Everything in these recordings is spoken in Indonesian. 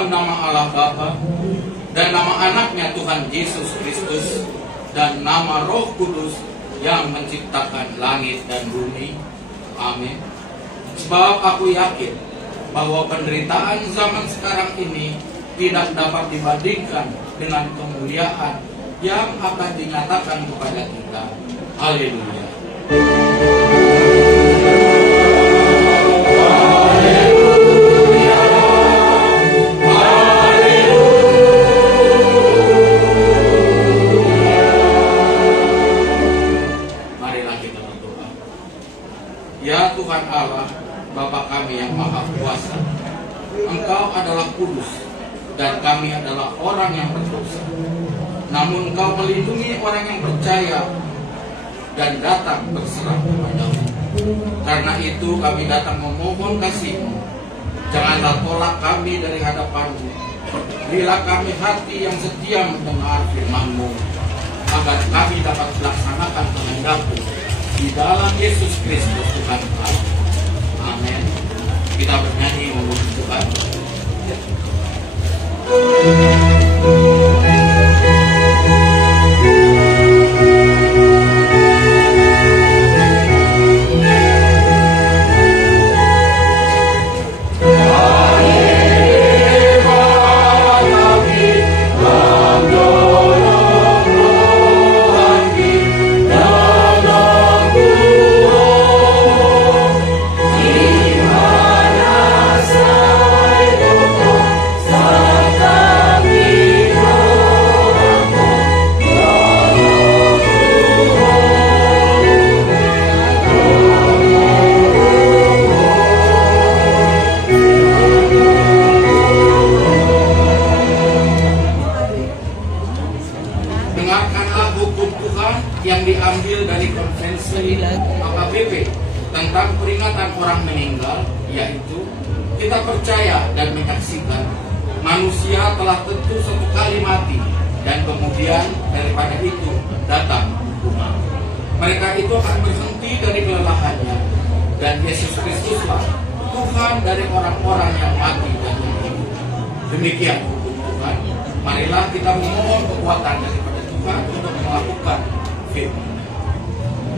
dalam nama Allah Bapa dan nama anaknya Tuhan Yesus Kristus dan nama Roh Kudus yang menciptakan langit dan bumi. Amin. Sebab aku yakin bahwa penderitaan zaman sekarang ini tidak dapat dibandingkan dengan kemuliaan yang akan dinyatakan kepada kita. Haleluya. Ya Tuhan Allah, Bapa kami yang Maha Kuasa, Engkau adalah kudus dan kami adalah orang yang berdosa. Namun Engkau melindungi orang yang percaya dan datang berserah kepada-Mu. Karena itu kami datang memohon kasih-Mu. Janganlah tolak kami dari hadapan-Mu. Berilah kami hati yang setia mendengar firman-Mu, agar kami dapat melaksanakan kehendak-Mu di dalam Yesus Kristus Tuhan Allah. Amin. Kita bernyanyi memuji Tuhan. Yang diambil dari konvensi AKBP tentang peringatan orang meninggal, yaitu kita percaya dan menyaksikan manusia telah tentu suatu kali mati dan kemudian daripada itu datang hukuman. Mereka itu akan berhenti dari kelelahannya dan Yesus Kristuslah Tuhan dari orang-orang yang mati dan yang hidup. Demikian hukum Tuhan. Marilah kita memohon kekuatan daripada Tuhan untuk melakukan firman.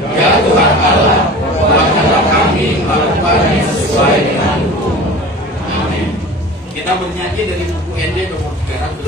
Ya Tuhan Allah, kuatkanlah kami melakukannya sesuai dengan hukum. Amin. Kita bernyanyi dari buku ND nomor 300.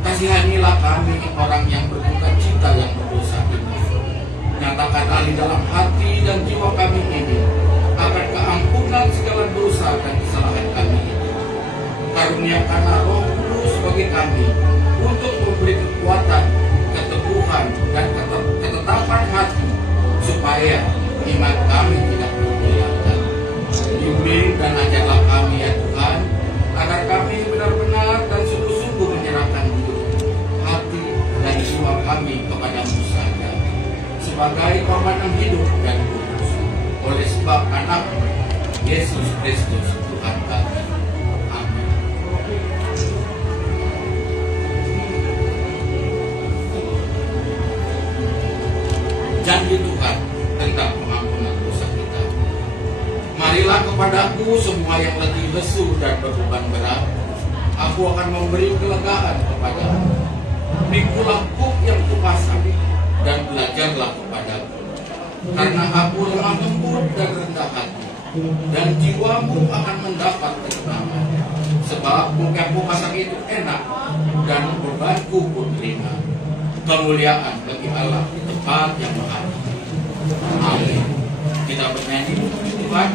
Kasihanilah kami orang yang berduka cita yang berdosa ini. Nyatakanlah di dalam hati dan jiwa kami ini akan keampunan segala dosa dan kesalahan kami ini. Karuniakanlah Roh Kudus bagi kami untuk memberi kekuatan, keteguhan dan ketetapan hati supaya iman kami tidak goyahkan. Bimbing dan ajarlah kami ya Tuhan, agar kami benar-benar dan sungguh-sungguh menyerahkan diri, hati dan jiwa kami kepada-Mu saja, sebagai korban yang hidup dan kudus, oleh sebab anak Yesus Kristus Tuhan kami. Amin. Janji Tuhan tentang pengampunan dosa kita. Marilah kepadaku semua yang letih lesu dan berbeban berat, aku akan memberi kelegaan kepadamu. Pikulah kuk yang kupasang dan belajarlah kepadaku, karena aku lemah lembut dan rendah hati, dan jiwamu akan mendapat ketenangan. Sebab kuk yang kupasang itu enak dan bebanku pun ringan. Kemuliaan bagi Allah di tempat yang maha tinggi. Amin. Kita bernyanyi Tuhan.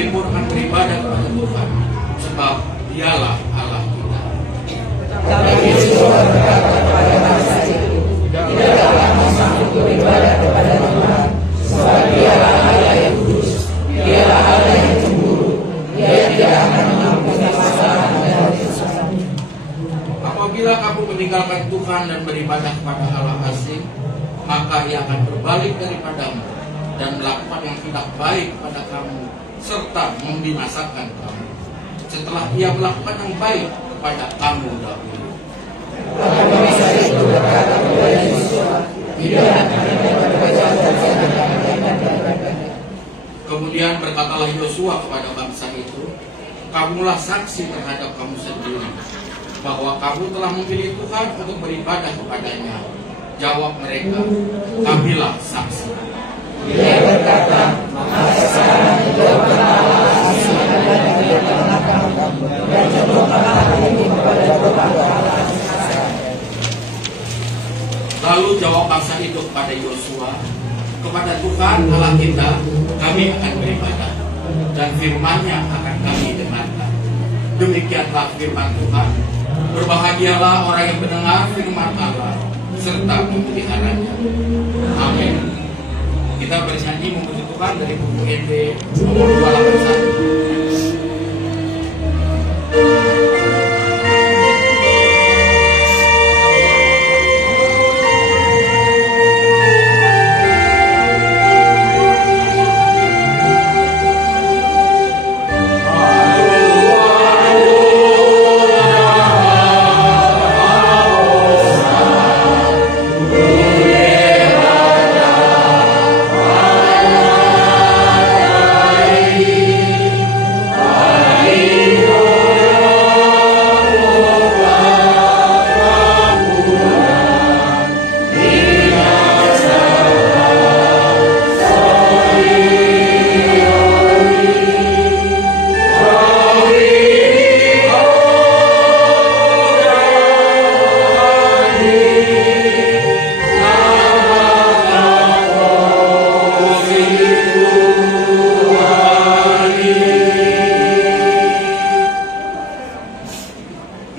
kami pun akan beribadah kepada Tuhan, sebab Dialah Allah kita. Tapi Yesus berkata kepada bangsa itu, tidaklah kamu beribadah kepada Tuhan, sebab Dialah Allah yang kudus, Dialah Allah yang cemburu, Dia tidak akan mengampuni kesalahan dan dosa. Apabila kamu meninggalkan Tuhan dan beribadah kepada Allah asing, maka Ia akan berbalik daripadamu dan melakukan yang tidak baik pada kamu, serta membinasakan kamu, setelah Ia melakukan yang baik kepada kamu dahulu. Maka bangsa itu berkata kepada Yosua, tidak, Kemudian berkatalah Yosua kepada bangsa itu, kamulah saksi terhadap kamu sendiri, bahwa kamu telah memilih Tuhan untuk beribadah kepadanya. Jawab mereka, kamilah saksi. Dia berkata, maka sekarang jawablah Allah asing yang ada di tengah kamu, dan jatuhkanlah hatimu kepada Tuhan Allah asing. Lalu jawab bangsa itu kepada Yosua, kepada Tuhan Allah kita kami akan beribadah, dan firman-Nya akan kami dengarkan. Demikianlah firman Tuhan. Berbahagialah orang yang mendengar firman Allah serta memeliharanya. Amin. Kita bernyanyi memuji Tuhan dari buku ND nomor 281.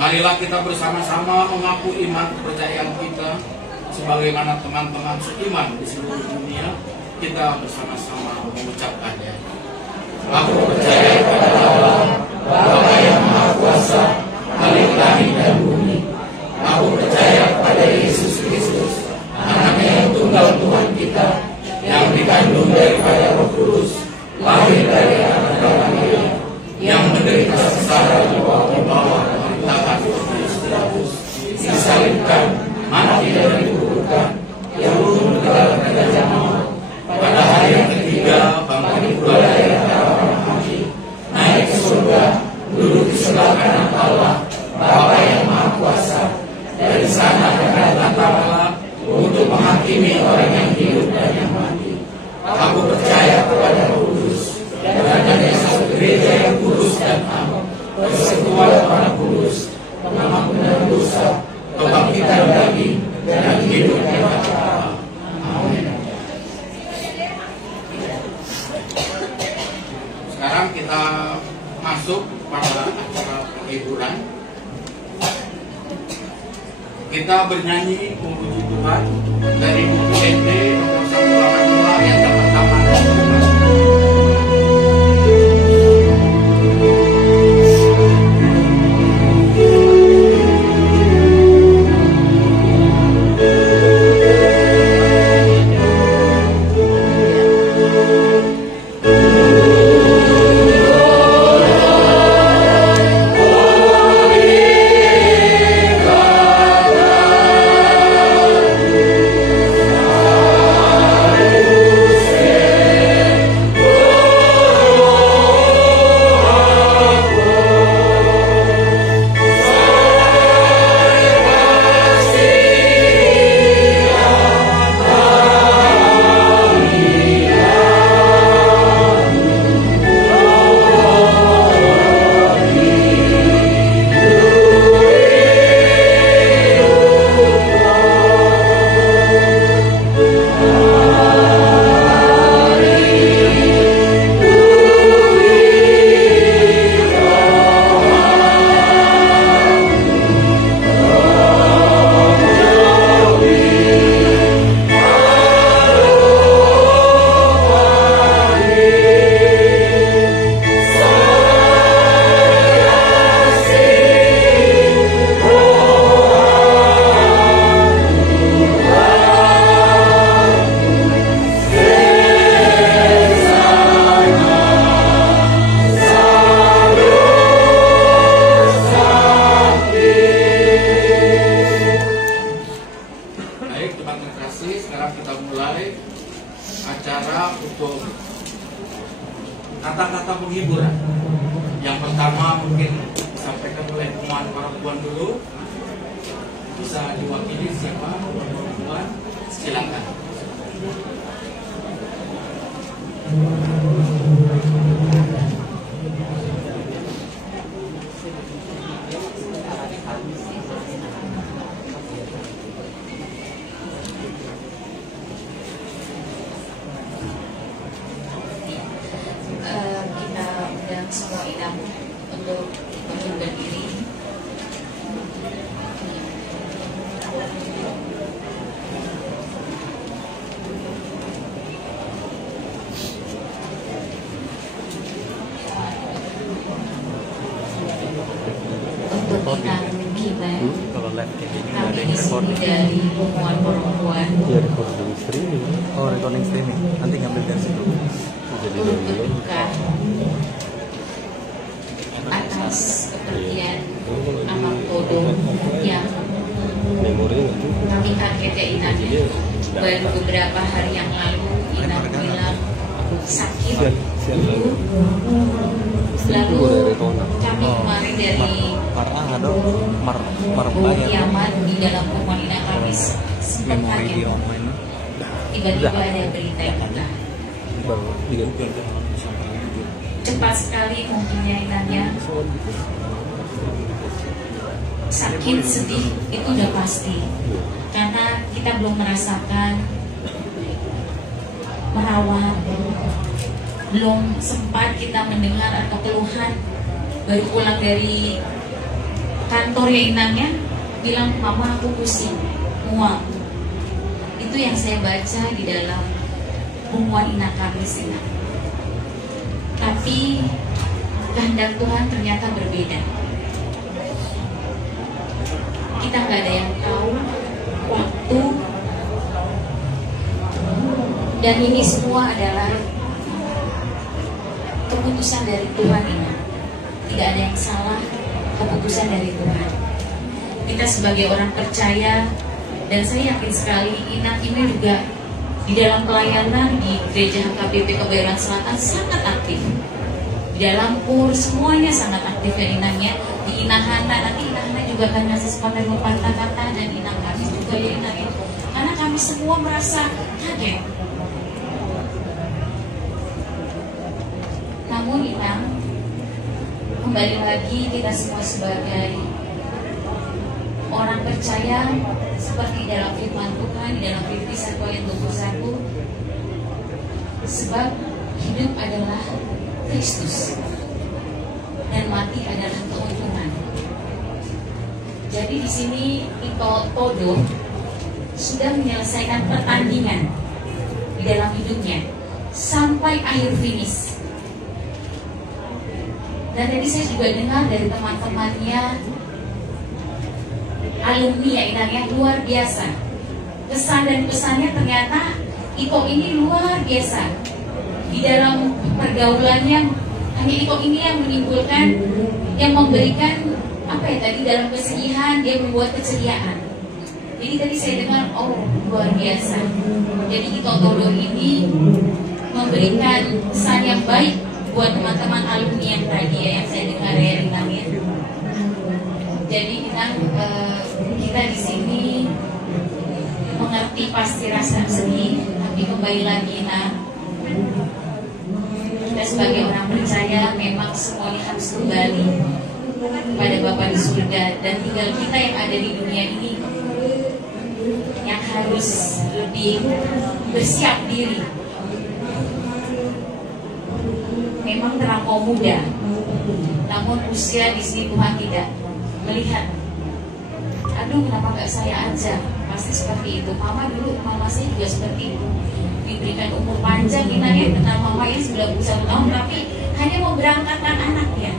Marilah kita bersama-sama mengaku iman kepercayaan kita sebagaimana teman-teman seiman di seluruh dunia. Kita bersama-sama mengucapkannya. Aku percaya kepada Allah, Bapa yang Maha Kuasa, Khalik langit dan bumi. Aku percaya kepada Yesus Kristus, Anaknya yang tunggal Tuhan kita, yang dikandung daripada Roh Kudus, lahir dari anak Maria, yang menderita sengsara di bawah pemerintahan Pontius Pilatus, disalibkan, mati dan dikuburkan, yang turun ke dalam kerajaan maut, pada hari yang ketiga bangkit pula dari antara orang mati, naik ke surga, duduk di sebelah kanan Allah, Bapa yang Maha Kuasa. Dari sana akan datang untuk menghakimi orang yang hidup dan yang mati. Aku percaya kepada Roh Kudus, dan adanya satu gereja yang kudus dan am, persekutuan orang kudus, pengampunan dosa, kebangkitan daging, dan hidup yang kekal. Amin. Sekarang kita masuk pada acara hiburan. Kita bernyanyi memuji Tuhan dari buku ND nomor 182 yang pertama. Oh kata-kata penghiburan. Yang pertama mungkin disampaikan oleh teman perempuan dulu. Bisa diwakili siapa perempuan? Silakan. Kita undang semua inang untuk berdiri. Untuk inang kita, kami di sini dari Perempuan Perempuan. Iya, recording streaming. Oh, recording streaming. Nanti ngambil dari situ. Jadi Berduka atas kepergian anak Todo yang memori kami kaget ya inangnya. Baru beberapa hari yang lalu inang bilang sakit dulu. Lalu kami kemarin dari Kiamat di dalam rumah inang kami sempat kaget. Tiba-tiba ada berita kita. Cepat sekali mungkinnya inangnya. Sakit, sedih itu udah pasti. Karena kita belum merasakan merawat, belum sempat kita mendengar atau keluhan. Baru pulang dari kantor ya inangnya bilang, mama aku pusing, mual. Itu yang saya baca di dalam Perempuan Inang Kamis ini. Tapi kehendak Tuhan ternyata berbeda. Kita nggak ada yang tahu waktu, dan ini semua adalah keputusan dari Tuhan ini. Tidak ada yang salah, keputusan dari Tuhan. Kita sebagai orang percaya, dan saya yakin sekali Inang ini juga di dalam pelayanan di Gereja HKBP Kebayoran Selatan sangat aktif. Di dalam PUR semuanya sangat aktif ya inangnya. Di Inahana, nanti Inahana juga akan ngasih sepatah kata-kata, dan Inang kami juga ya inangnya. Karena kami semua merasa kaget. Namun Inang, kembali lagi kita semua sebagai orang percaya, seperti dalam firman Tuhan, di dalam Filipi 1 ayat 21, sebab hidup adalah Kristus dan mati adalah keuntungan. Jadi di sini Todo sudah menyelesaikan pertandingan di dalam hidupnya sampai akhir finish. Dan tadi saya juga dengar dari teman-temannya alumni ya inangnya luar biasa. Kesan dan pesannya ternyata Iko ini luar biasa. Di dalam pergaulannya hanya Iko ini yang menimbulkan, yang memberikan apa ya tadi, dalam kesedihan dia membuat keceriaan. Jadi tadi saya dengar, oh luar biasa. Jadi Iko Todo ini memberikan kesan yang baik buat teman-teman alumni yang tadi ya, yang saya dengar ya inangnya. Jadi kita di sini mengerti pasti rasa sedih, tapi kembali lagi kita sebagai orang percaya memang semuanya harus kembali pada Bapa di surga, dan tinggal kita yang ada di dunia ini yang harus lebih bersiap diri. Memang terlampau muda, namun usia di sini Tuhan tidak melihat. Aduh, kenapa nggak saya aja? Pasti seperti itu. Mama saya juga seperti itu. Diberikan umur panjang inangnya dengan mamanya 91 tahun, tapi hanya mau berangkatkan anaknya.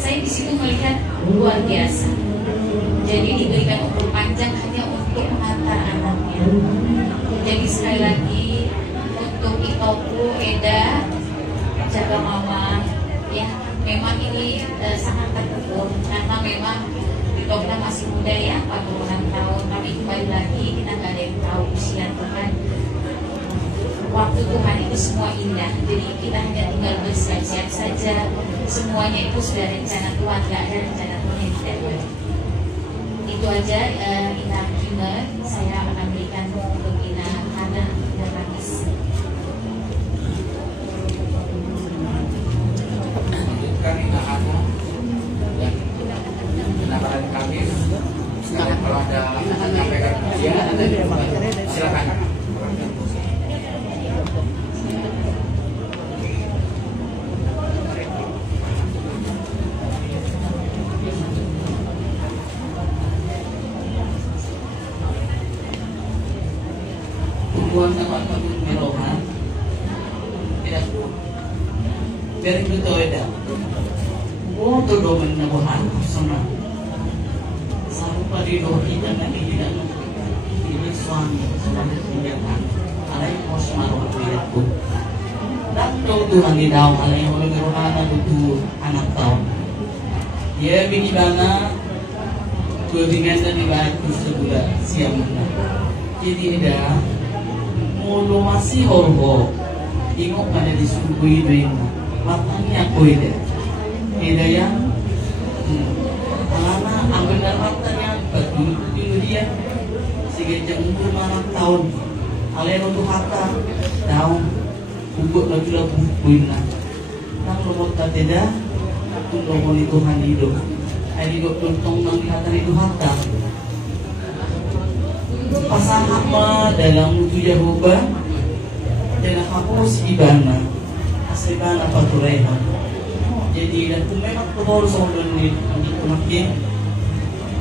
Saya di situ melihat luar biasa. Jadi diberikan umur panjang hanya untuk mengantar anaknya. Jadi sekali lagi untuk Itoku, Eda, jaga mama ya. Memang ini sangat terpukul karena memang Itoku masih muda ya, 46 tahun. Tapi kembali lagi kita nggak ada yang tahu usia Tuhan. waktu Tuhan itu semua indah. Jadi kita hanya tinggal bersiap-siap saja. Semuanya itu sudah rencana Tuhan, gak ada rencana Tuhan yang tidak baik. Itu aja Ina Kimer, saya akan berikan untuk Ina Hana dan Kamis. Lanjutkan Ina Hana dan Ina Hana Kamis. Sekarang kalau ada menyampaikan pujian, silakan. Tuhan dapat merohan tidak dari betul ada untuk domen nabuhan sama satu pada doa kita nanti tidak ini suami suami tindakan alai pos maruah itu dan Tuhan di dalam alai oleh merohan itu anak tahu dia bini bana kelingan dan dibahas sebulan siang jadi ada mulu masih horho ingok pada disubui doing matanya aku ide yang alana ambil matanya batu dia sige jam 5 tahun alena untuk harta daun ubuk lagi lah bukuin lah nang lomot tidak untuk lomot Tuhan hidup ada hidup tuntong nang dihatan itu harta pasahama dalam wujud Yahweh dan hapus ibana asibana patureha jadi dan memang kebor soalnya ini makin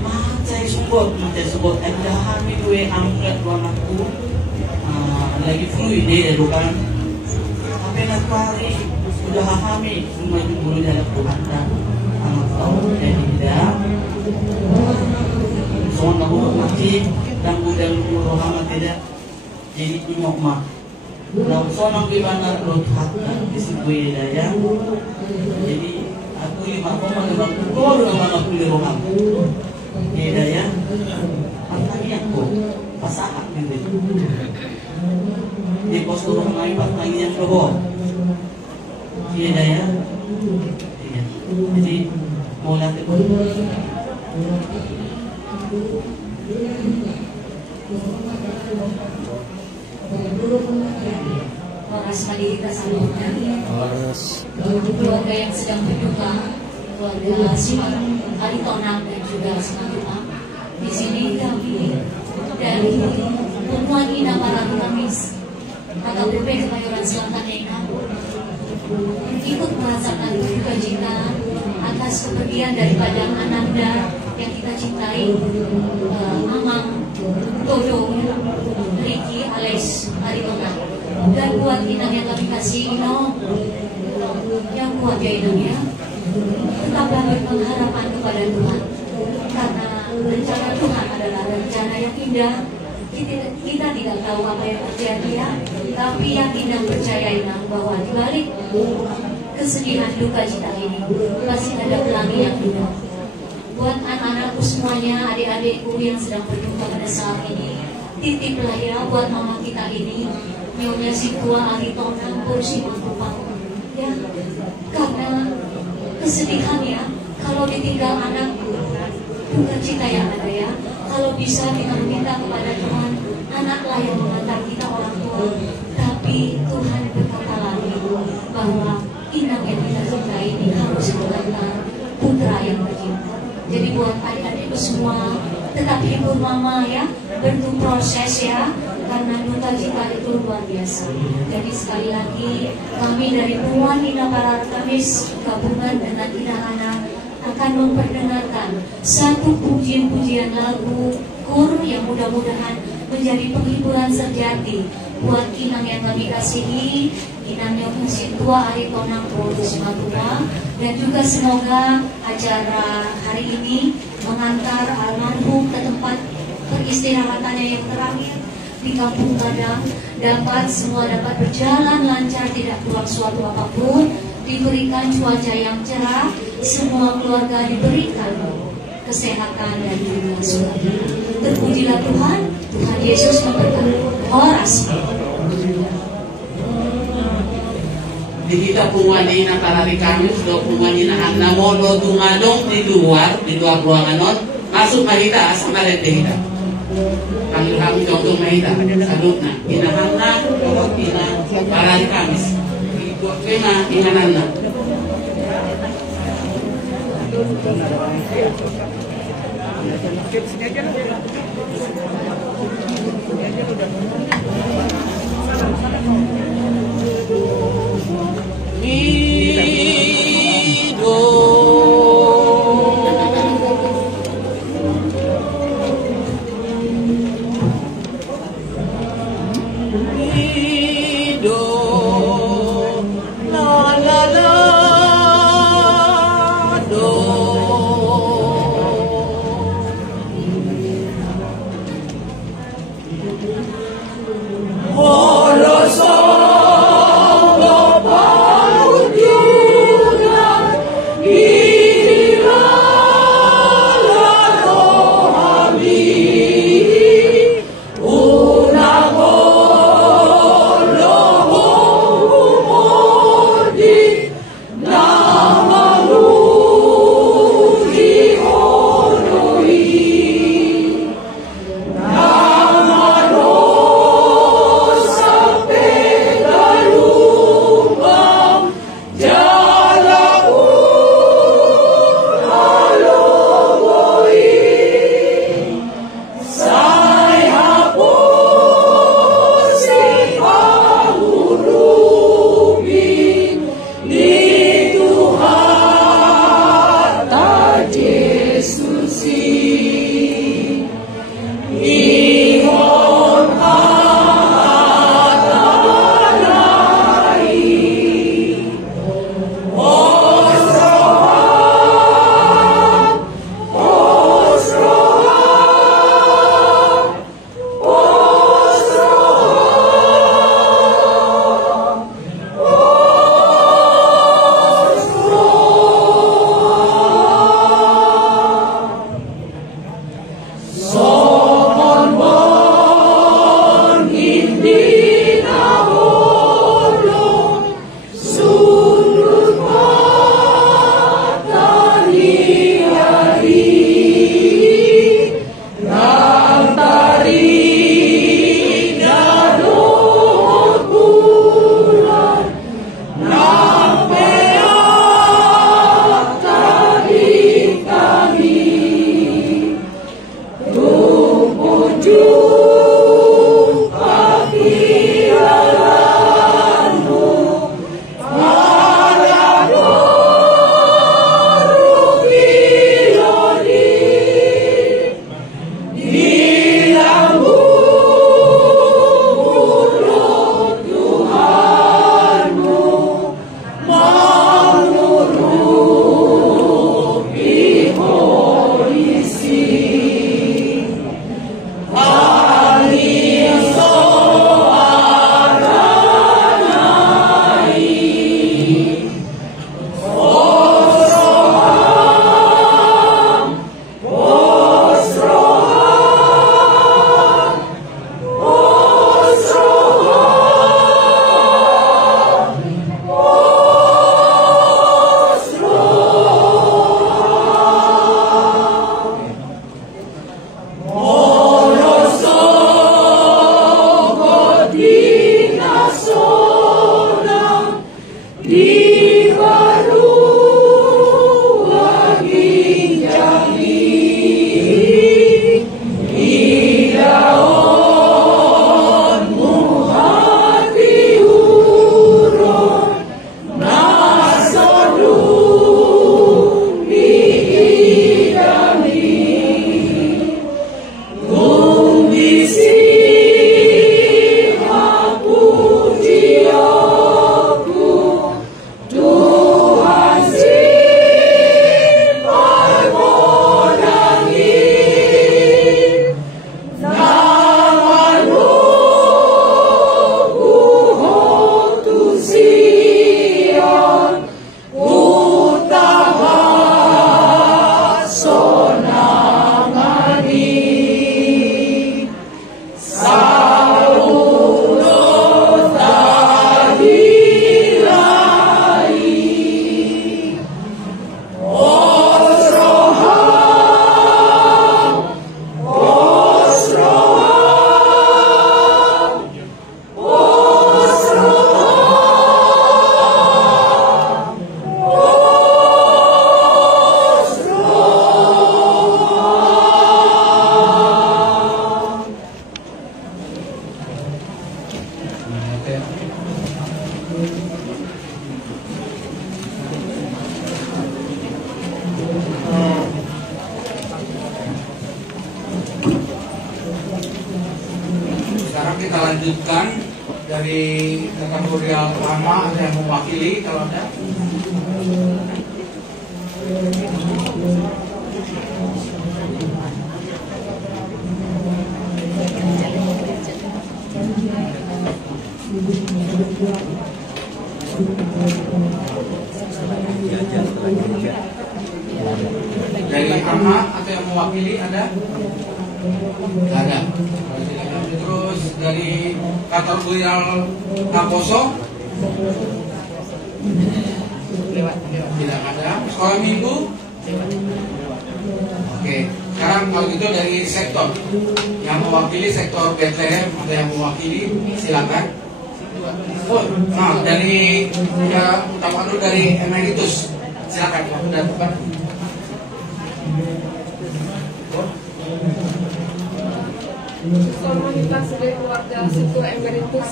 macai subot ada hamil dua angkat dua anakku lagi flu ini ya bukan tapi nak hari sudah hamil semua dulu dalam Tuhan anak tahu jadi tidak soalnya aku masih dan budang rohama tidak jadi imok mak dalam sonang gimana rot hakka disebut daya jadi aku imam koma dengan kau dengan aku di roham daya antara aku pasangan gitu di pos turun lain patang yang dobo daya jadi mau nanti Horas mari kita sambutkan keluarga yang sedang berduka, keluarga Simon Aritonang dan juga Simatupang. Di sini kami dari Perempuan Ina Parang Kamis atau BP Kemayoran Selatan Eka ikut merasakan duka cita atas kepergian daripada Ananda yang kita cintai, Mamang Todo Riki alias Aritonang. Dan buat Inang yang kami kasih Ino, yang kuat ya Inang ya, tetaplah berpengharapan kepada Tuhan, karena rencana Tuhan adalah rencana yang indah. Kita tidak tahu apa yang terjadi ya, tapi yang Inang percaya Inang bahwa di balik kesedihan duka cita ini pasti ada pelangi yang indah. Buat anak-anakku semuanya, adik-adikku yang sedang berduka pada saat ini, titiplah ya buat mama kita ini, Nyonya si tua Aritonang Porsi Matupang ya, karena kesedihan ya, kalau ditinggal anak bukan cita yang ada ya. Kalau bisa kita meminta kepada Tuhan, anaklah yang mengantar kita orang tua, tapi Tuhan berkata lagi bahwa Inang yang kita cintai ini harus mengantar putra yang bercinta. Jadi buat adik-adikku semua, tetap hibur mama ya, berproses ya, karena duka cita itu luar biasa. Jadi sekali lagi kami dari Perempuan Ina Parang Kamis gabungan dengan Ina Hana akan memperdengarkan satu pujian-pujian lagu kur yang mudah-mudahan menjadi penghiburan sejati buat Inang yang kami kasihi, Inang yang masih tua Aritonang Porsi Matupang, dan juga semoga acara hari ini mengantar almarhum ke tempat peristirahatannya yang terakhir di Kampung Padang, semua dapat berjalan lancar, tidak kurang suatu apapun, diberikan cuaca yang cerah, semua keluarga diberikan kesehatan dan juga sukacita. Terpujilah Tuhan, Tuhan Yesus memberkati. Horas. di kita pungwani na karari kami sudah pungwani na ang namono tungadong di luar ruangan non masuk mahita sa marete kita kami dong mahita salut na inahan na ina karari kami kena inahan na dari kategori pertama ada yang mewakili kalau ada. Dari anak atau yang mewakili ada? Ada. Terus dari kategori Kaposo tidak ada. Sekolah minggu? Oke. Sekarang kalau gitu dari sektor yang mewakili sektor Bethlehem atau yang mewakili silakan. Oh, nah dari ya utama dulu dari emeritus silakan waktu dan tempat. Mahita sebagai keluarga Situ Emeritus.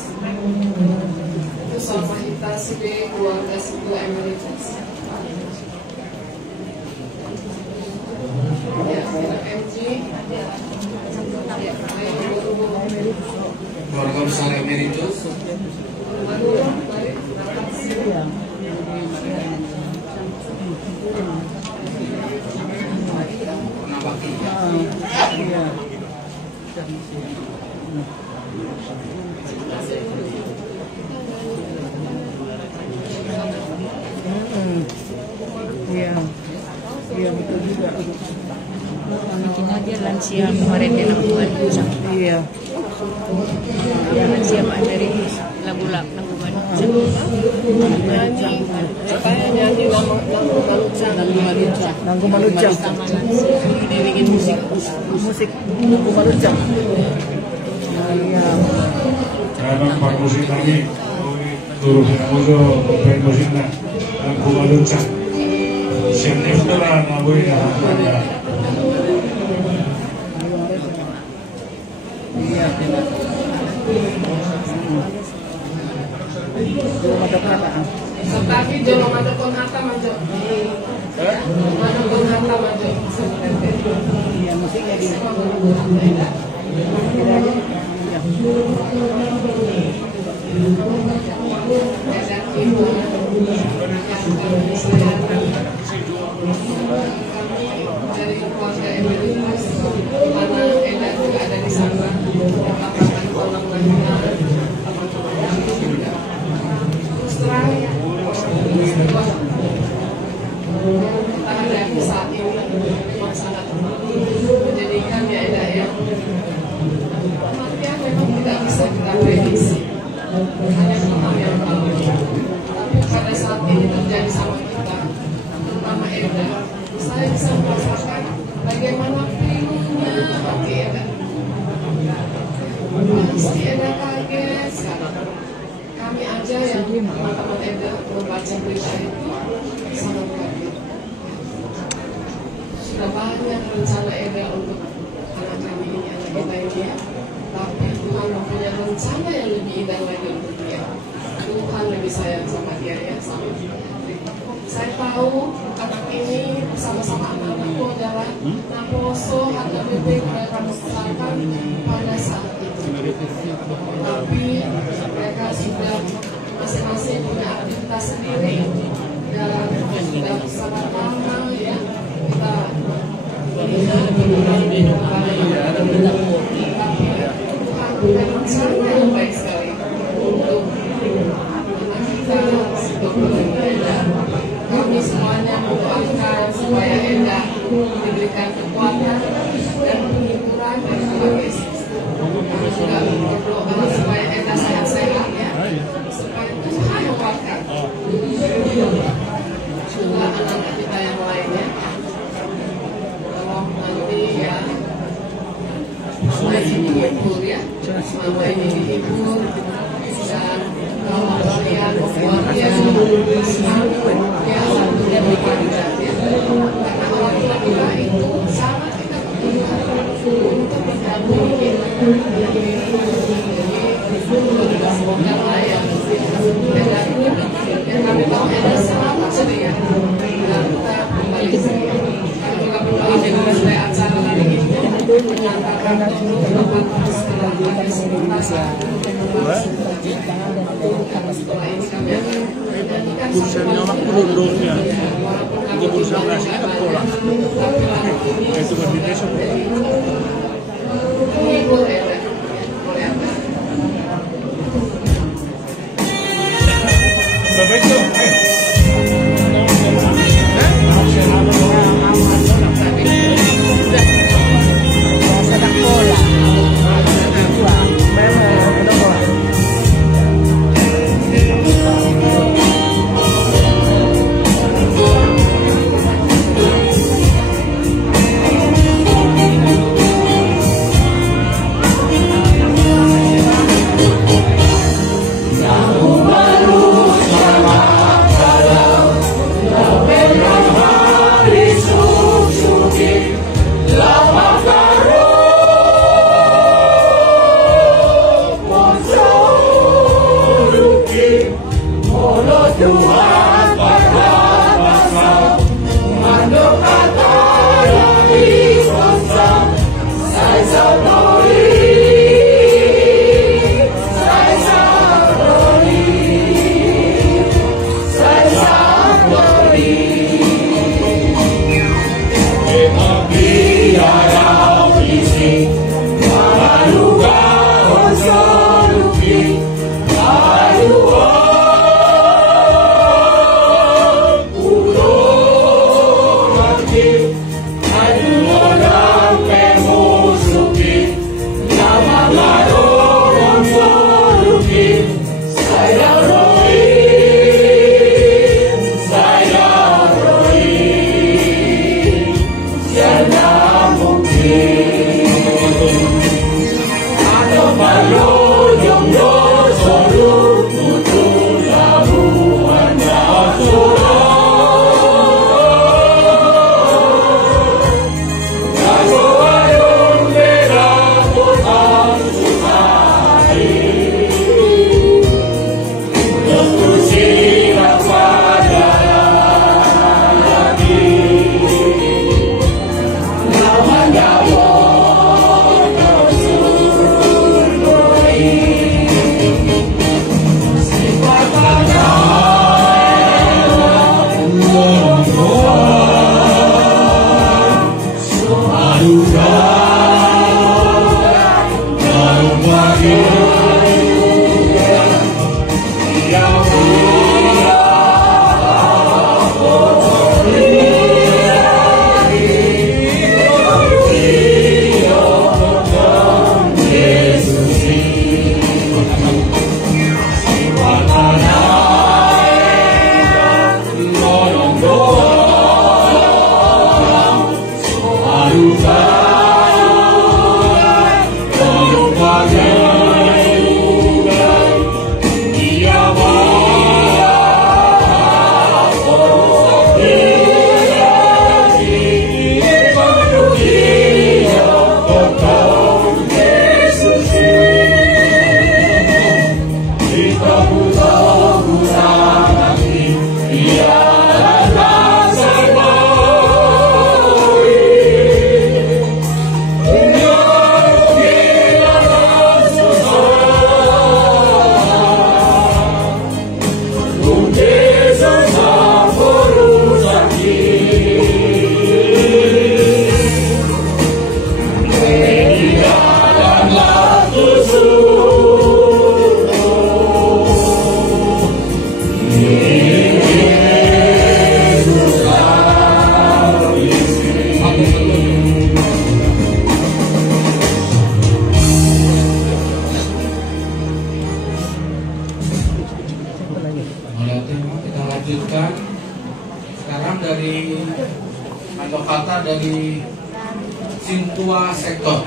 Mahita sebagai keluarga Situ Emeritus. Ya, MG. Keluarga besar emeritus. Pernah bakti. Iya betul juga. Bikin aja lansia kemarin dia lakukan. Iya. Lansia Pak dari lagu lakukan. Nyanyi Nanggu Malucang. Dia bikin musik. Nanggu Malucang. Iya. Karena Pak musik kami turun musuh musik Nanggu Malucang. Seniftelah naboy na hanggang. Tapi jangan ada konhata maju. Ada konhata maju. Iya musiknya di. Dari keluarga Emeritus, mana Eda juga ada di sana. Apakah orang lainnya? Terus terang, kita hadapi saat ini memang sangat menjadikan ya Eda ya. Kematian memang tidak bisa kita prediksi. Hanya Tuhan yang tahu. Tapi pada saat ini terjadi sama kita, terutama Eda, saya bisa merasakan bagaimana pilunya hati Eda. Pasti Eda kaget sekali. Kami aja yang teman-teman Eda membaca berita itu sangat kaget. Sudah banyak rencana Eda untuk anak kami ini, anak kita ini ya. Tapi Tuhan mempunyai rencana yang lebih indah lagi untuk dia. Tuhan lebih sayang sama dia ya. Saya tahu anak ini bersama-sama anak-anakku adalah Naposo HKBP mereka besarkan pada saat itu. Tapi mereka sudah masing-masing punya aktivitas sendiri dan sudah bersama-sama ya kita Tuhan rencana yang baik sekali untuk anak kita sebelum Eda. Kami semuanya mendoakan supaya Eda diberikan kekuatan dan penghiburan dari Tuhan Yesus. Kami juga berdoa supaya Eda sehat-sehat ya, supaya Tuhan menguatkan juga anak-anak kita yang lainnya. Kalau nanti ya mama ini dihibur ya, mama ini dihibur dan kalau kalian luar biasa ya alhamdulillah berkenan ya, karena orang tua kita itu sangat kita butuhkan untuk mendampingi kita. Jadi semoga lah ya yang kami tahu Eda selamat ceria dan kita kembali ceria. Kami juga berdoa supaya acara hari ini menyatakan Bapak Terus dalam Indonesia Bursa minyak produknya, itu bursa nasi kita pola. Itu berdiri semua. lanjutkan sekarang dari kata dari Sintua sektor.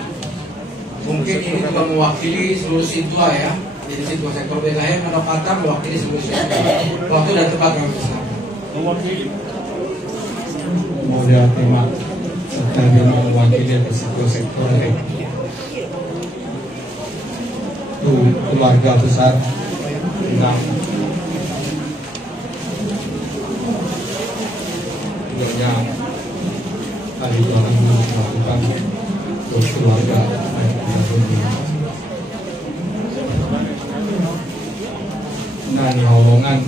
Mungkin ini juga mewakili seluruh Sintua ya. Jadi Sintua sektor wilayah kata mewakili seluruh Sintua. Waktu dan tempat kami bersama. Kemudian tema serta juga mewakili Sintua sektor itu keluarga besar tentang yang tadi Tuhan melakukan untuk keluarga Nani Allah pertolongan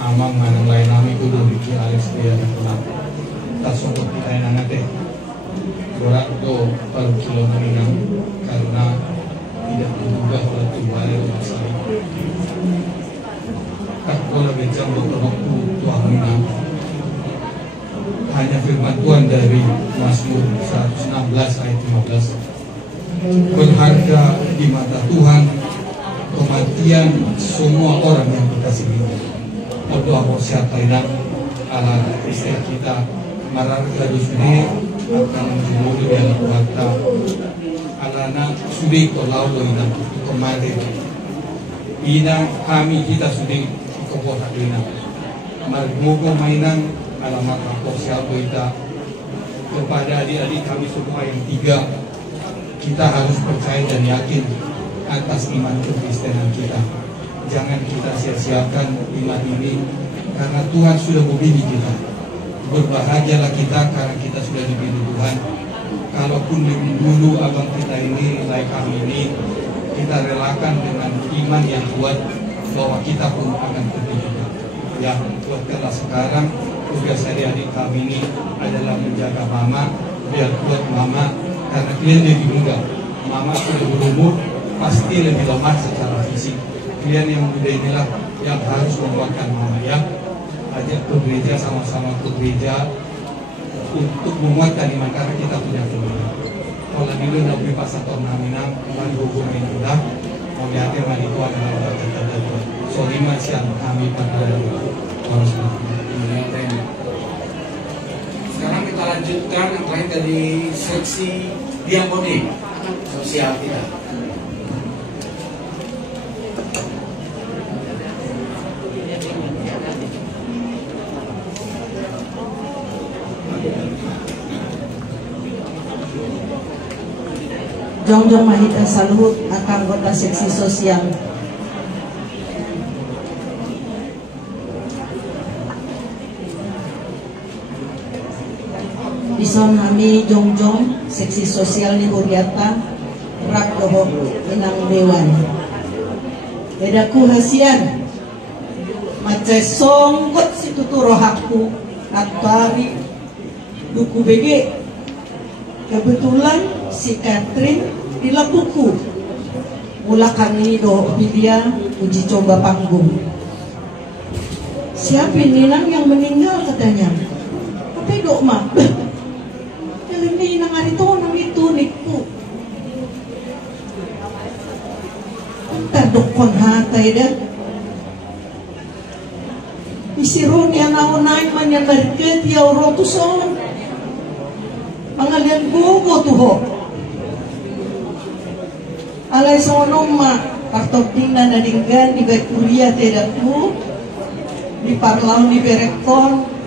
amang manang lain nami kudu di alis dia kenapa tak sungguh kita yang nangate berat do paru kilo menang karena tidak diduga oleh Tuhan itu masalah tak boleh bencang do waktu Tuhan menang hanya firman Tuhan dari Mazmur 116 ayat 15 berharga di mata Tuhan kematian semua orang yang dikasihi. Untuk aku siapa yang ala istri kita marar gadus ini akan menjadi dalam waktu alana sudi kalau ina kemarin ina kami kita sudi kebuat ina margogo mainan alamat aku siapa kita kepada adik-adik kami semua yang tiga kita harus percaya dan yakin atas iman kekristenan kita. Jangan kita sia-siakan iman ini karena Tuhan sudah memilih kita. Berbahagialah kita karena kita sudah dipilih Tuhan. Kalaupun lebih dulu abang kita ini, like kami ini, kita relakan dengan iman yang kuat bahwa kita pun akan pergi juga. Ya, buatkanlah sekarang tugas adik-adik kami ini adalah menjaga mama, biar kuat mama, karena kalian lebih muda. Mama sudah berumur, pasti lebih lemah secara fisik. Kalian yang muda inilah yang harus menguatkan mama ya. Ajak ke gereja, sama-sama ke gereja untuk menguatkan iman karena kita punya Tuhan. Kalau dulu nabi pasator naminang kembali hukum ini dah mau lihatin mari Tuhan adalah kita Tuhan. Solima siang kami pada harus. Sekarang kita lanjutkan yang lain dari seksi diakoni sosial kita. Jongjong mahita saluhut akan anggota seksi sosial. Ison kami jongjong seksi sosial ni Huriata rak doho inang dewan. Bedaku hasian macai songkot si tuturo hakku atari duku bege. Kebetulan si Catherine dilakuku mula kami do dia uji coba panggung. Siapa ninang yang meninggal katanya. Tapi do mah yang ninang hari nang itu niku entar dokon hatai dah isirun yang naunay man yang market ya rotuson pangalian gugo tuho alay sonong ma partopting na nadinggan di baik kuliah tedaku di parlaw ni berekton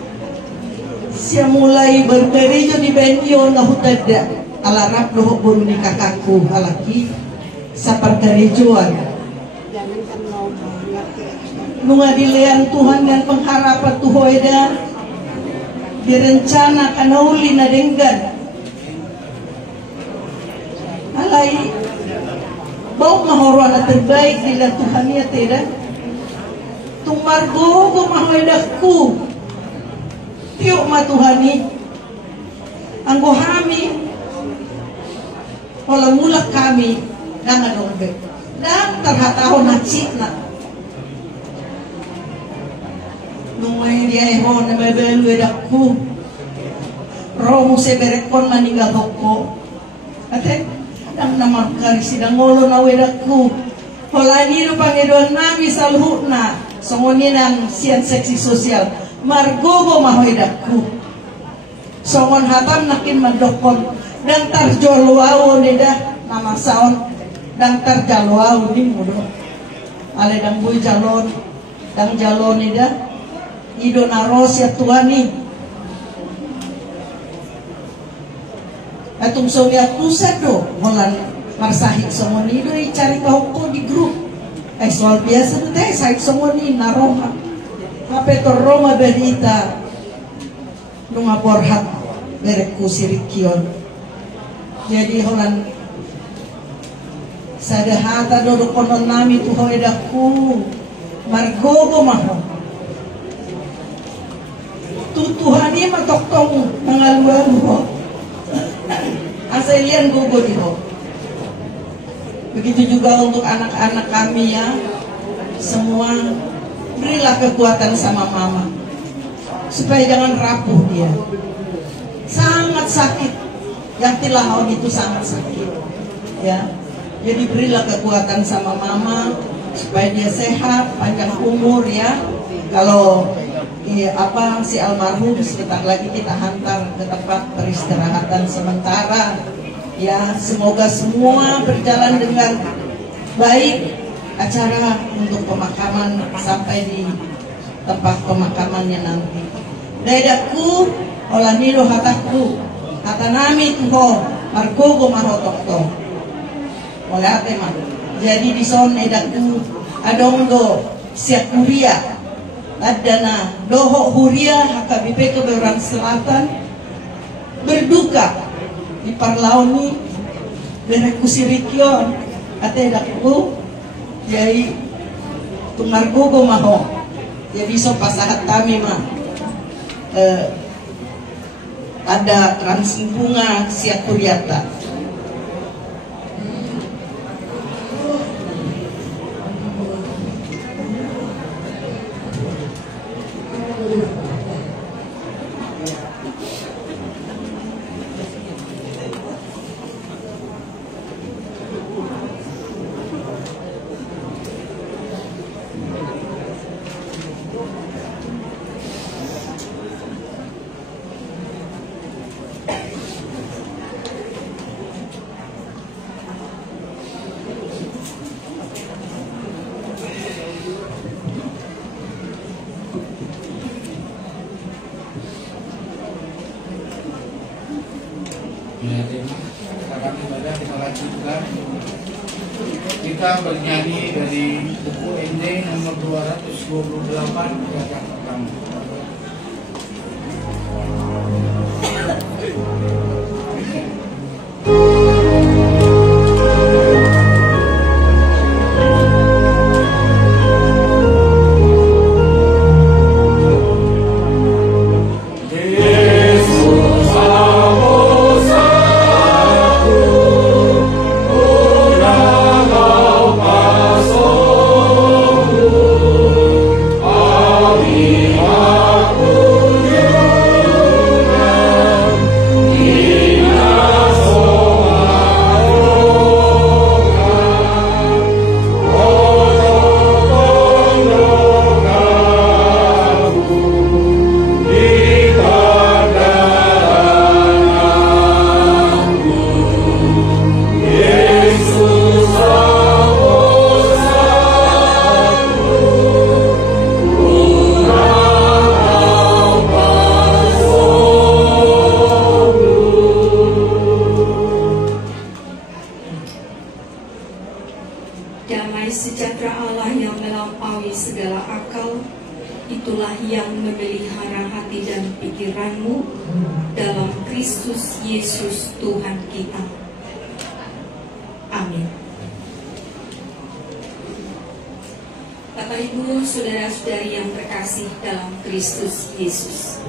siya mulai berberejo di benyo na hutada alarap doho buru ni kakakku halaki sa pergerejoan nunga dilean Tuhan dan pengharapan tuhoida direncana kanauli na denggan alay bau mahoro na terbaik nila Tuhan ya tidak tumargo mahoydakku tiyo matuhani anggo hami wala mulak kami dengan dombe dan terhatahon hacik na nungay dia ehon na bebelu edakku romo seberekon maninggal hoko ate ang namakari sidang ngolo na wedakku wala nino pangiduan nami salhut na songonin ang siyan seksi sosial margogo mahoydakku songon hatam nakin madokon dan tarjolwao nida nama saon dan tarjalwao ni mudo ale dang buy jalon dang jalon nida ido naros ya tuani atung sonya pusat do holan marsahik somoni do cari kahoko di grup soal biasa teh sahik somoni naroma ape to Roma berita nunga borhat bereku sirikion jadi holan sadahata do konon nami tu hoedaku margogo maho. Tutuhani matoktong nangaluan mo. Asalian gogo di ho. Begitu juga untuk anak-anak kami ya. Semua berilah kekuatan sama mama supaya jangan rapuh dia. Sangat sakit. Yang tilahun itu sangat sakit. Ya. Jadi berilah kekuatan sama mama supaya dia sehat, panjang umur ya. Kalau si almarhum sebentar lagi kita hantar ke tempat peristirahatan sementara. Ya, semoga semua berjalan dengan baik. Acara untuk pemakaman sampai di tempat pemakamannya nanti. Dadaku olah nilo hataku hatanami tuho margogo mahotokto oleh atema. Jadi di son dadaku adonggo siak huria adana doho huria hakabipe keberan selatan berduka di parlauni bereku sirikion atedakku jadi tumargogo maho jadi so pasahat kami mah ada transbunga siap kuriata. Sekarang ibadah kita lanjutkan. Kita bernyanyi dari buku ND nomor 228 yang pertama. Damai sejahtera Allah yang melampaui segala akal, itulah yang memelihara hati dan pikiranmu dalam Kristus Yesus Tuhan kita. Amin. Bapak Ibu, saudara-saudari yang terkasih dalam Kristus Yesus,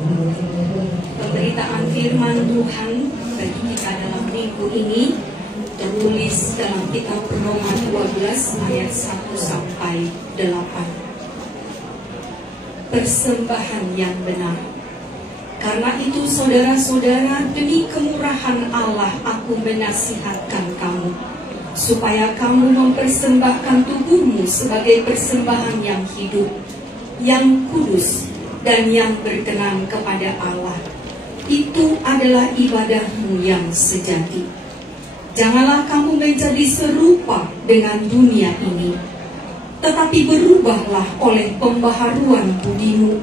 pemberitaan firman Tuhan bagi kita dalam minggu ini tertulis dalam kitab Roma 12 ayat 1 sampai 8. Persembahan yang benar. Karena itu saudara-saudara, demi kemurahan Allah aku menasihatkan kamu, supaya kamu mempersembahkan tubuhmu sebagai persembahan yang hidup, yang kudus, dan yang berkenan kepada Allah. Itu adalah ibadahmu yang sejati. Janganlah kamu menjadi serupa dengan dunia ini, tetapi berubahlah oleh pembaharuan budimu,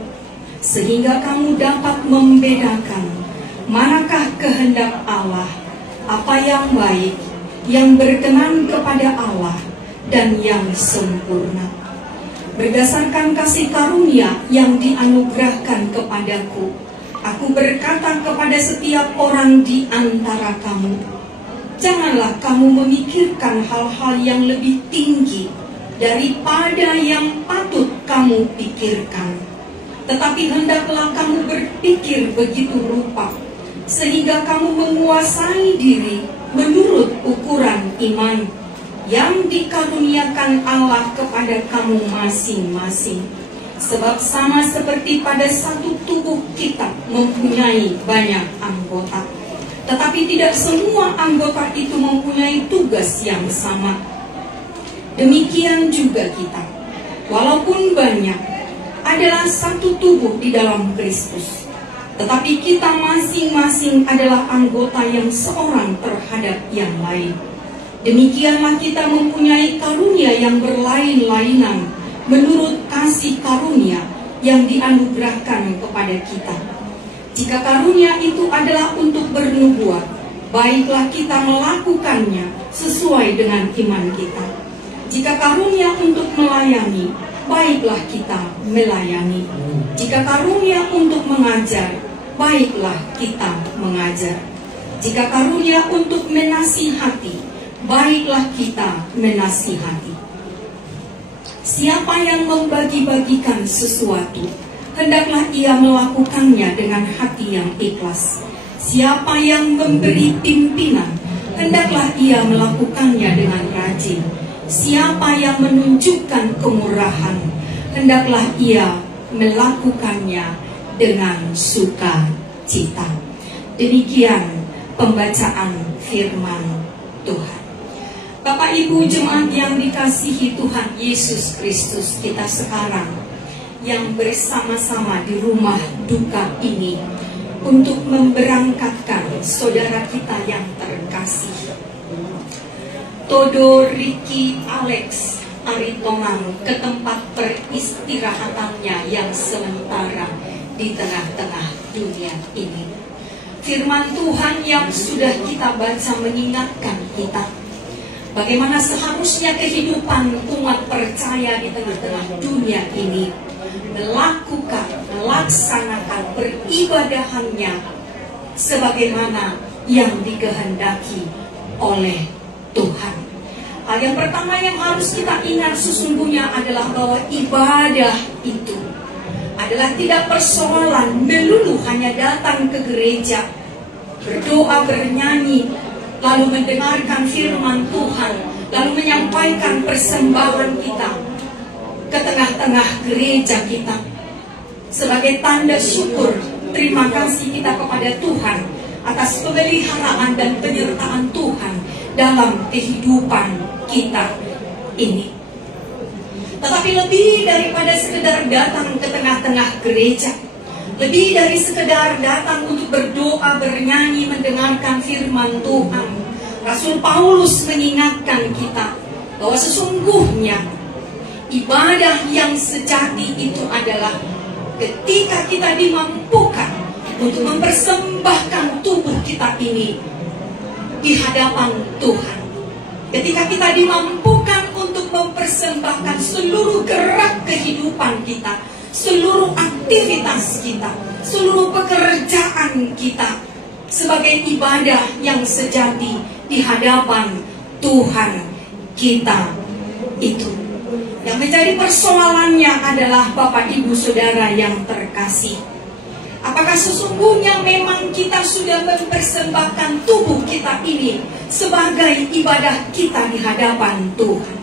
sehingga kamu dapat membedakan manakah kehendak Allah, apa yang baik, yang berkenan kepada Allah, dan yang sempurna. Berdasarkan kasih karunia yang dianugerahkan kepadaku, aku berkata kepada setiap orang di antara kamu, janganlah kamu memikirkan hal-hal yang lebih tinggi daripada yang patut kamu pikirkan. Tetapi hendaklah kamu berpikir begitu rupa, sehingga kamu menguasai diri menurut ukuran iman yang dikaruniakan Allah kepada kamu masing-masing. Sebab sama seperti pada satu tubuh kita mempunyai banyak anggota, tetapi tidak semua anggota itu mempunyai tugas yang sama. Demikian juga kita, walaupun banyak, adalah satu tubuh di dalam Kristus, tetapi kita masing-masing adalah anggota yang seorang terhadap yang lain. Demikianlah kita mempunyai karunia yang berlain-lainan menurut kasih karunia yang dianugerahkan kepada kita. Jika karunia itu adalah untuk bernubuat, baiklah kita melakukannya sesuai dengan iman kita. Jika karunia untuk melayani, baiklah kita melayani. Jika karunia untuk mengajar, baiklah kita mengajar. Jika karunia untuk menasihati, baiklah kita menasihati. Siapa yang membagi-bagikan sesuatu, hendaklah ia melakukannya dengan hati yang ikhlas. Siapa yang memberi pimpinan, hendaklah ia melakukannya dengan rajin. Siapa yang menunjukkan kemurahan, hendaklah ia melakukannya dengan sukacita. Demikian pembacaan firman Tuhan. Bapak Ibu jemaat yang dikasihi Tuhan Yesus Kristus, kita sekarang yang bersama-sama di rumah duka ini untuk memberangkatkan saudara kita yang terkasih, Todo Ricky Alex Aritonang, ke tempat peristirahatannya yang sementara di tengah-tengah dunia ini. Firman Tuhan yang sudah kita baca mengingatkan kita bagaimana seharusnya kehidupan umat percaya di tengah-tengah dunia ini melaksanakan peribadahannya sebagaimana yang dikehendaki oleh Tuhan. Hal yang pertama yang harus kita ingat sesungguhnya adalah bahwa ibadah itu adalah tidak persoalan melulu hanya datang ke gereja, berdoa, bernyanyi, lalu mendengarkan firman Tuhan, lalu menyampaikan persembahan kita ke tengah-tengah gereja kita sebagai tanda syukur terima kasih kita kepada Tuhan atas pemeliharaan dan penyertaan Tuhan dalam kehidupan kita ini. Tetapi lebih daripada sekedar datang ke tengah-tengah gereja, lebih dari sekedar datang untuk berdoa, bernyanyi, mendengarkan firman Tuhan, Rasul Paulus mengingatkan kita bahwa sesungguhnya ibadah yang sejati itu adalah ketika kita dimampukan untuk mempersembahkan tubuh kita ini di hadapan Tuhan. Ketika kita dimampukan untuk mempersembahkan seluruh gerak kehidupan kita, seluruh aktivitas kita, seluruh pekerjaan kita sebagai ibadah yang sejati di hadapan Tuhan kita itu. Yang menjadi persoalannya adalah Bapak Ibu Saudara yang terkasih, apakah sesungguhnya memang kita sudah mempersembahkan tubuh kita ini sebagai ibadah kita di hadapan Tuhan?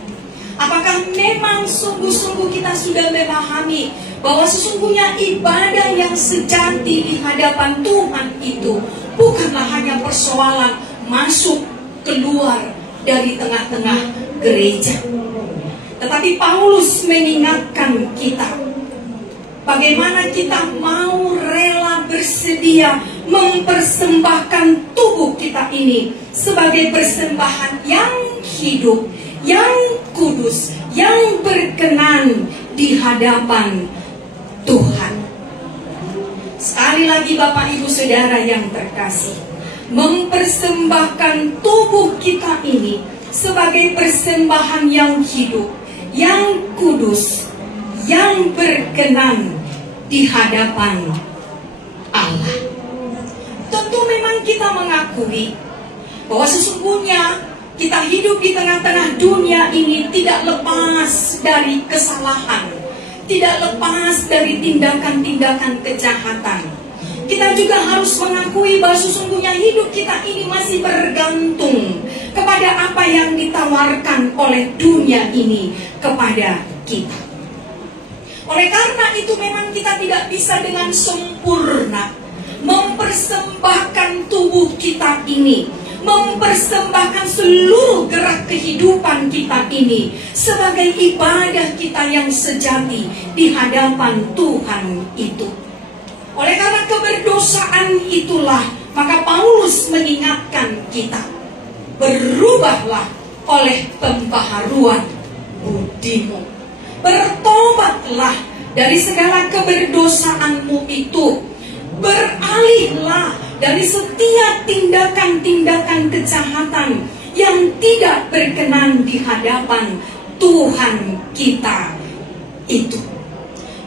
Apakah memang sungguh-sungguh kita sudah memahami bahwa sesungguhnya ibadah yang sejati di hadapan Tuhan itu bukanlah hanya persoalan masuk keluar dari tengah-tengah gereja? Tetapi Paulus mengingatkan kita bagaimana kita mau rela bersedia mempersembahkan tubuh kita ini sebagai persembahan yang hidup, yang kudus, yang berkenan di hadapan Tuhan. Sekali lagi Bapak Ibu Saudara yang terkasih, mempersembahkan tubuh kita ini sebagai persembahan yang hidup, yang kudus, yang berkenan di hadapan Allah. Tentu memang kita mengakui bahwa sesungguhnya Kita hidup di tengah-tengah dunia ini tidak lepas dari kesalahan, tidak lepas dari tindakan-tindakan kejahatan. Kita juga harus mengakui bahwa sesungguhnya hidup kita ini masih bergantung kepada apa yang ditawarkan oleh dunia ini kepada kita. Oleh karena itu memang kita tidak bisa dengan sempurna mempersembahkan tubuh kita ini, mempersembahkan seluruh gerak kehidupan kita ini sebagai ibadah kita yang sejati di hadapan Tuhan itu. Oleh karena keberdosaan itulah, maka Paulus mengingatkan kita, berubahlah oleh pembaharuan budimu. Bertobatlah dari segala keberdosaanmu itu. Beralihlah dari setiap tindakan-tindakan kejahatan yang tidak berkenan di hadapan Tuhan kita itu.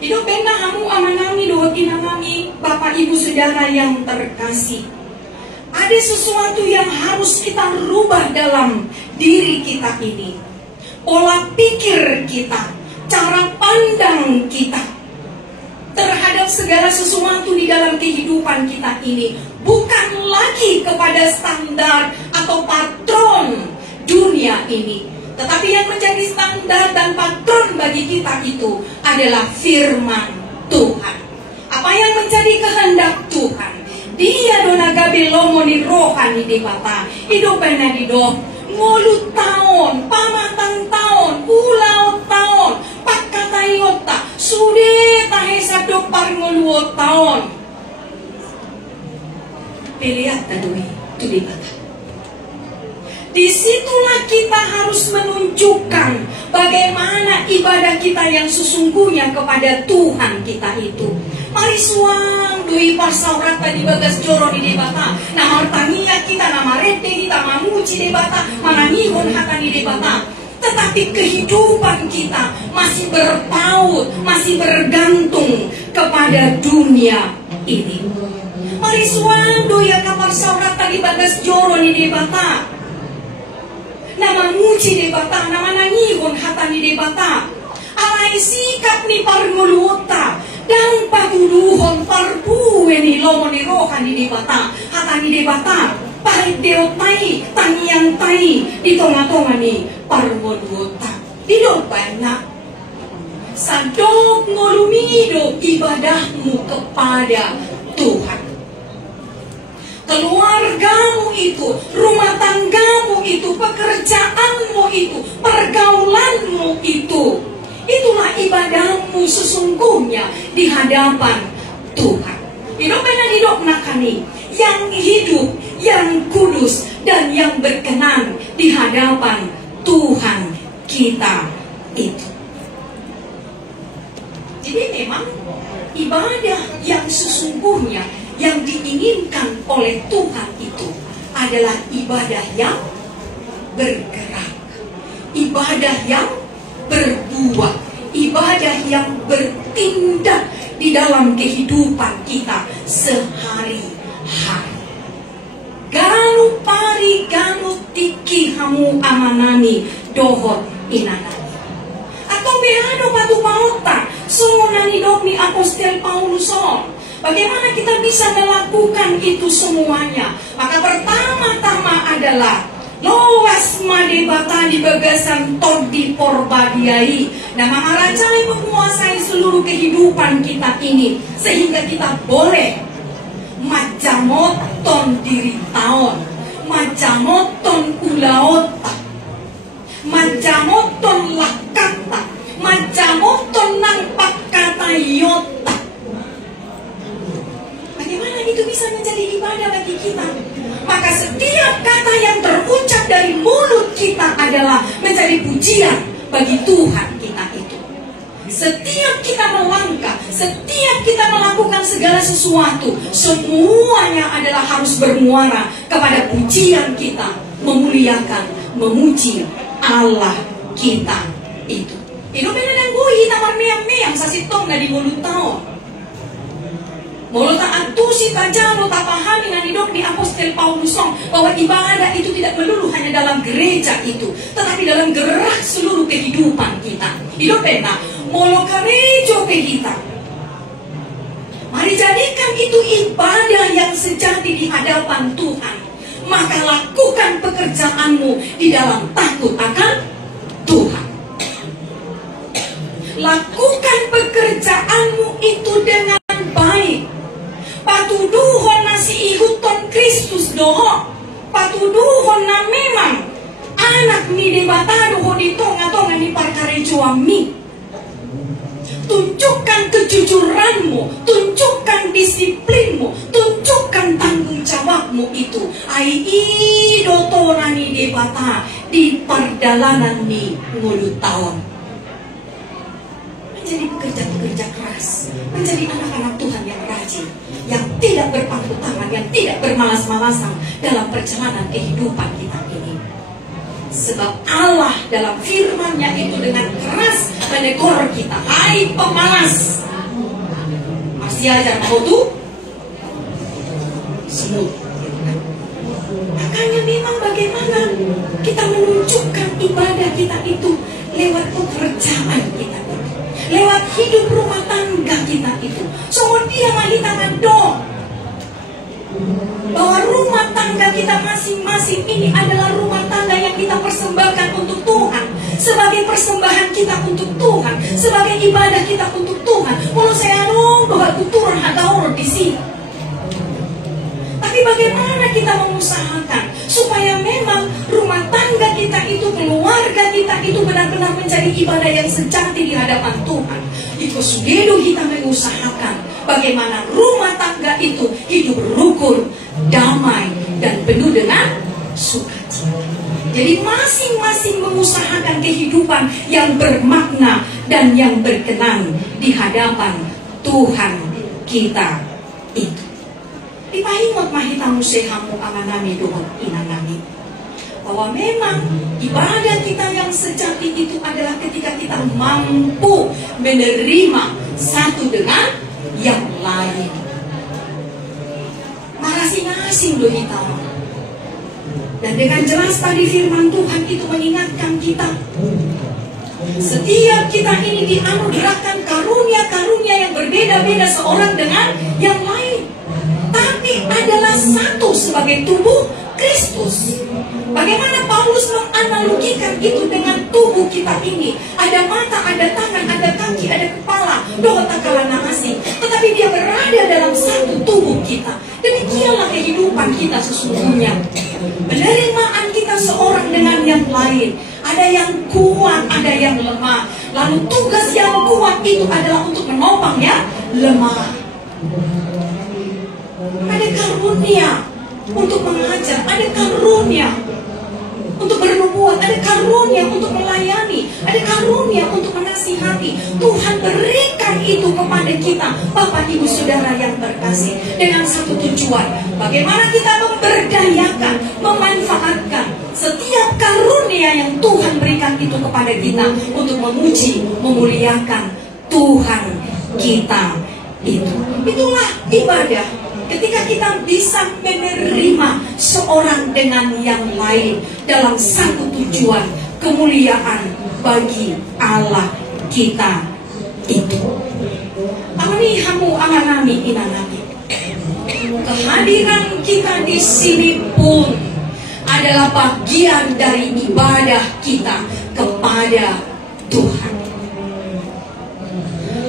Hidup benda hamu amanami dohot inamami Bapak Ibu Saudara yang terkasih. Ada sesuatu yang harus kita rubah dalam diri kita ini. Pola pikir kita, cara pandang kita terhadap segala sesuatu di dalam kehidupan kita ini bukan lagi kepada standar atau patron dunia ini, tetapi yang menjadi standar dan patron bagi kita itu adalah firman Tuhan. Apa yang menjadi kehendak Tuhan? Dia donaga belomoni rohani debata hidupnya di do ngolu tahun, pamatang tahun, ulau tahun, pakatayota sudah tahesa dopar ngolu tahun. Pilihat tadui itu debata. Disitulah kita harus menunjukkan bagaimana ibadah kita yang sesungguhnya kepada Tuhan kita itu. Mari suang dui pasaurat tadi bagas joro di debata. Nama tania kita, nama rete kita, mamuci debata, mana nihon haka di debata. Tetapi kehidupan kita masih berpaut, masih bergantung kepada dunia ini. Mari suang dui kapar saurat tadi bagas joro di debata. Nama muci debata, nama nanihon hata ni debata. Alai sikap ni parmuluota dan patuduhon parpue ni lomo ni roha ni debata. Hata ni debata, parit deotai, tanian tai, di tonga-tonga ni parmuluota. Di dopana, sadok ngolumido ibadahmu kepada Tuhan. Keluargamu itu, rumah tanggamu itu, pekerjaanmu itu, pergaulanmu itu, itulah ibadahmu sesungguhnya di hadapan Tuhan. Hidupnya hidup nakani, yang hidup, yang kudus dan yang berkenan di hadapan Tuhan kita itu. Jadi memang ibadah yang sesungguhnya yang diinginkan oleh Tuhan itu adalah ibadah yang bergerak, ibadah yang berbuat, ibadah yang bertindak di dalam kehidupan kita sehari-hari. Ganu pari ganu tiki hamu amanani dohot inanani. Atau beado batu pauta sungunani dogni apostel Pauluson. Bagaimana kita bisa melakukan itu semuanya? Maka pertama-tama adalah loas madebata di bagasan todi porbadiai. Nah, Maharaja yang menguasai seluruh kehidupan kita ini sehingga kita boleh majamoton diri tahun, majamoton ulaota, majamoton lakata, majamoton nampak kata yota. Bagaimana itu bisa menjadi ibadah bagi kita? Maka setiap kata yang terucap dari mulut kita adalah menjadi pujian bagi Tuhan kita itu. Setiap kita melangkah, setiap kita melakukan segala sesuatu, semuanya adalah harus bermuara kepada pujian kita, memuliakan, memuji Allah kita itu. Hidupnya dengan gue, namar meang-meang, sasitong na di mulut tahun. Molo tak atusi tak jalo tak pahami nanidok di Apostel Paulus bahwa ibadah itu tidak melulu hanya dalam gereja itu, tetapi dalam gerak seluruh kehidupan kita. Hidup pena molo karejo ke kita. Mari jadikan itu ibadah yang sejati di hadapan Tuhan. Maka lakukan pekerjaanmu di dalam takut akan Tuhan. Lakukan pekerjaanmu itu dengan baik. Patuduhon nasi ihuton Kristus doho. Patuduhon na memang anak ni debatado ho di tonga-tonga ni parkarejoang mi. Tunjukkan kejujuranmu, tunjukkan disiplinmu, tunjukkan tanggung jawabmu itu. Ai idotona ni debata di perdalanan ni ngulu tahun. Menjadi pekerja-pekerja keras, menjadi anak-anak Tuhan yang rajin, yang tidak berpangku tangan, yang tidak bermalas-malasan dalam perjalanan kehidupan kita ini. Sebab Allah dalam firman-Nya itu dengan keras menegur kita, hai pemalas, masih ajar kau tuh semut. Makanya memang bagaimana kita menunjukkan ibadah kita itu lewat pekerjaan kita itu, lewat hidup rumah tangga kita itu. So dia malitangan dong bahwa rumah tangga kita masing-masing ini adalah rumah tangga yang kita persembahkan untuk Tuhan, sebagai persembahan kita untuk Tuhan, sebagai ibadah kita untuk Tuhan. Kalau saya bahwa turun hadaur di sini. Tapi bagaimana kita mengusahakan supaya memang rumah tangga kita itu, keluarga kita itu benar-benar menjadi ibadah yang sejati di hadapan Tuhan. Itu sudah kita mengusahakan bagaimana rumah tangga itu hidup rukun, damai, dan penuh dengan sukacita. Jadi masing-masing mengusahakan kehidupan yang bermakna dan yang berkenan di hadapan Tuhan kita itu. Dipahimot mahitamu sehamu amanami dohon inanami. Bahwa memang ibadah kita yang sejati itu adalah ketika kita mampu menerima satu dengan yang lain. Masing-masing loh kita. Dan dengan jelas tadi firman Tuhan itu mengingatkan kita, setiap kita ini dianugerahkan karunia-karunia yang berbeda-beda seorang dengan yang lain, tapi adalah satu sebagai tubuh Kristus. Bagaimana Paulus menganalogikan itu dengan tubuh kita ini? Ada mata, ada tangan, ada kaki, ada kepala, doa takalana asing. Tetapi dia berada dalam satu tubuh kita. Demikianlah kehidupan kita sesungguhnya. Penerimaan kita seorang dengan yang lain. Ada yang kuat, ada yang lemah. Lalu tugas yang kuat itu adalah untuk menopang yang lemah. Ada karunia untuk mengajar, ada karunia untuk bernubuat, ada karunia untuk melayani, ada karunia untuk menasihati. Tuhan berikan itu kepada kita, Bapak Ibu Saudara yang terkasih, dengan satu tujuan, bagaimana kita memberdayakan, memanfaatkan setiap karunia yang Tuhan berikan itu kepada kita untuk memuji, memuliakan Tuhan kita itu. Itulah ibadah. Ketika kita bisa menerima seorang dengan yang lain dalam satu tujuan, kemuliaan bagi Allah kita itu. Amani hamu amanami inanami. Kehadiran kita di sini pun adalah bagian dari ibadah kita kepada Tuhan.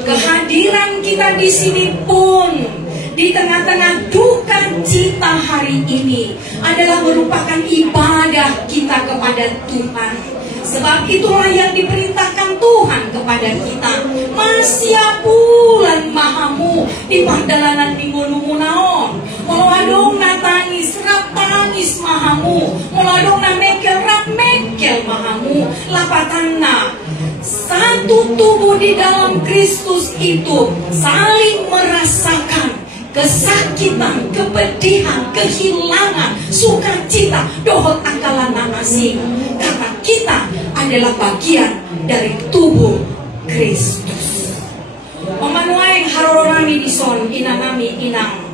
Kehadiran kita di sini pun di tengah-tengah duka cita hari ini adalah merupakan ibadah kita kepada Tuhan. Sebab itulah yang diperintahkan Tuhan kepada kita. Masya bulan mahamu di pardalanan minggu naon. Meladong na tangis, rap tangis mahamu. Meladong na mekel, rap mekel mahamu. Lapatanna. Satu tubuh di dalam Kristus itu saling merasakan kesakitan, kepedihan, kehilangan, sukacita, dohot akalana asing. Karena kita adalah bagian dari tubuh Kristus. Mamanuaing harorami dison inanami inang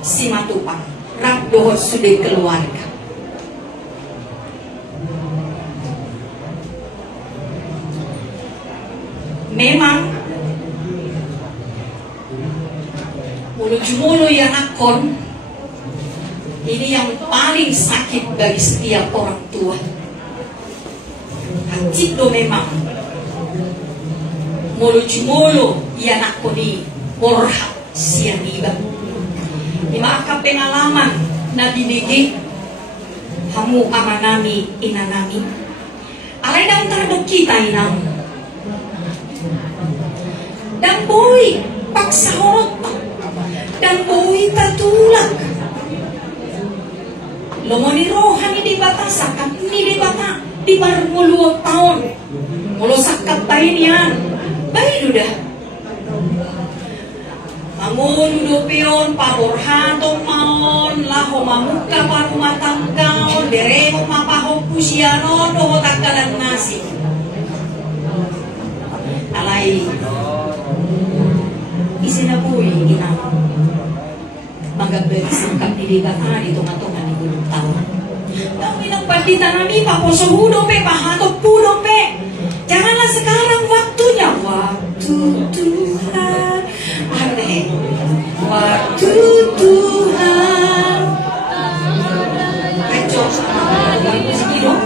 si matupang rak dohot sudah keluarga. Memang mulu yang akon ini yang paling sakit bagi setiap orang tua. Hati do memang mulu yang akon ini morhat siang iba. Lima akap pengalaman na binigay hamu amanami inanami. Alay daw tardok kita inang. Dan boy pagsahot dan boy tatulak lomoni rohani di bata sakat ni di bata di bar muluang tahun mulo sakat tayo niyan bayi udah mangun dupion paborhato maon laho mamuka parumatanggaon deremo mapahopusiano doho takalan nasi alay isinabuhi inang magabay sangkap ni bata dito nga ni gulong taon. Tapi ng pandita namin paposohudo pe pahatok pudo pe. Janganlah sekarang waktunya waktu Tuhan. Ate, waktu Tuhan. Ayo, segini dong.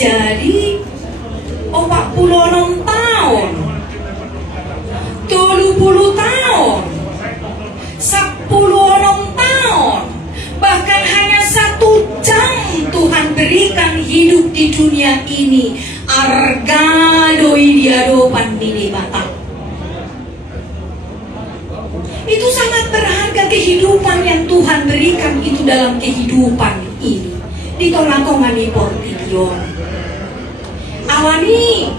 Jadi 46 tahun 30 tahun 10 tahun bahkan hanya 1 jam Tuhan berikan hidup di dunia ini argadoi diadopan di bata. Itu sangat berharga kehidupan yang Tuhan berikan itu dalam kehidupan ini di tengah-tengah di Portigion. Awani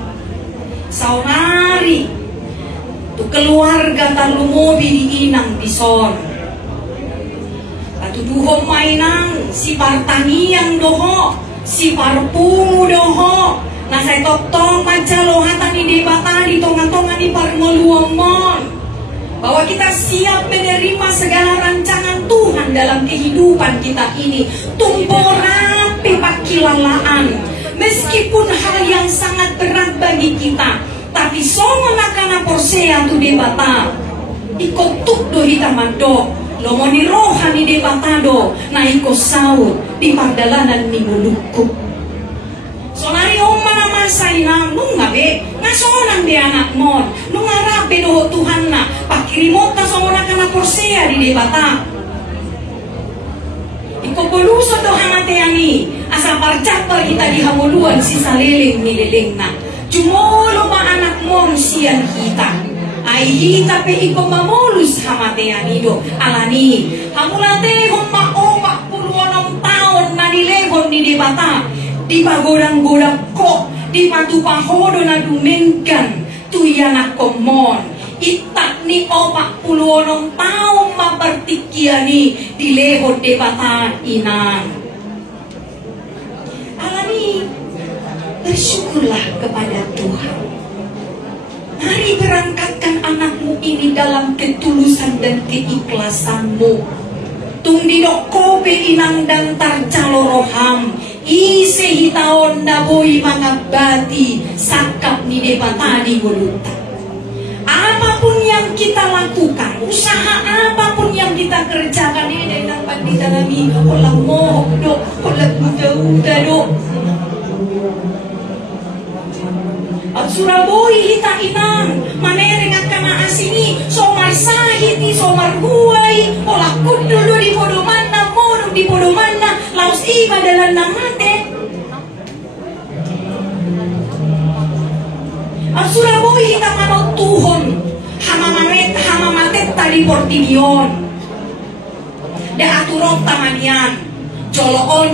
saunari tu keluarga talu mobi di inang bison atu duho mainang si partaniang doho si parpungu doho na saya totong macalo hatani di bata di tonga-tonga di parmoluomon bahwa kita siap menerima segala rancangan Tuhan dalam kehidupan kita ini tumporapi pakilalaan. Meskipun hal yang sangat berat bagi kita, tapi songo nakana porsea tu debata. Ikotuk do hitamado, lomoni rohani debatado, na iko saud di pardalanan ni muluku. Sonari omana masay na nung ngabe, nasonang di anak mon, nung arape do Tuhan na, pakirimot na songo nakana porsea di debata. Iko poluso do hamateani asa parcapar kita di hamuluan si saliling ni liling na jumolo ma anak mon siyan kita ay hita pe iko mamulus hamateani do alani hamulate hon maopak 46 taon na nilehon ni debata di pagodang-godang ko di patupahodo na dumengkan tuyanak komon itak ni 46 taong mapertikiani di lehot debatan inang. Alani, bersyukurlah kepada Tuhan. Mari berangkatkan anakmu ini dalam ketulusan dan keikhlasanmu. Tung didok kope inang dan tarcalo roham. Ise hitaon na boy mga bati sakap ni debata di gulutan. Apapun yang kita lakukan, usaha apapun yang kita kerjakan ini dapat ditanami oleh mohdo, oleh budak do. Surabaya hita inang manering akana asini somar sahiti somar huai olah kudulu di bodo mana moru di bodo mana laus iba dalam namate. Surabaya hita manot tuhon hama matet tadi portinion de aturok tamanian joloan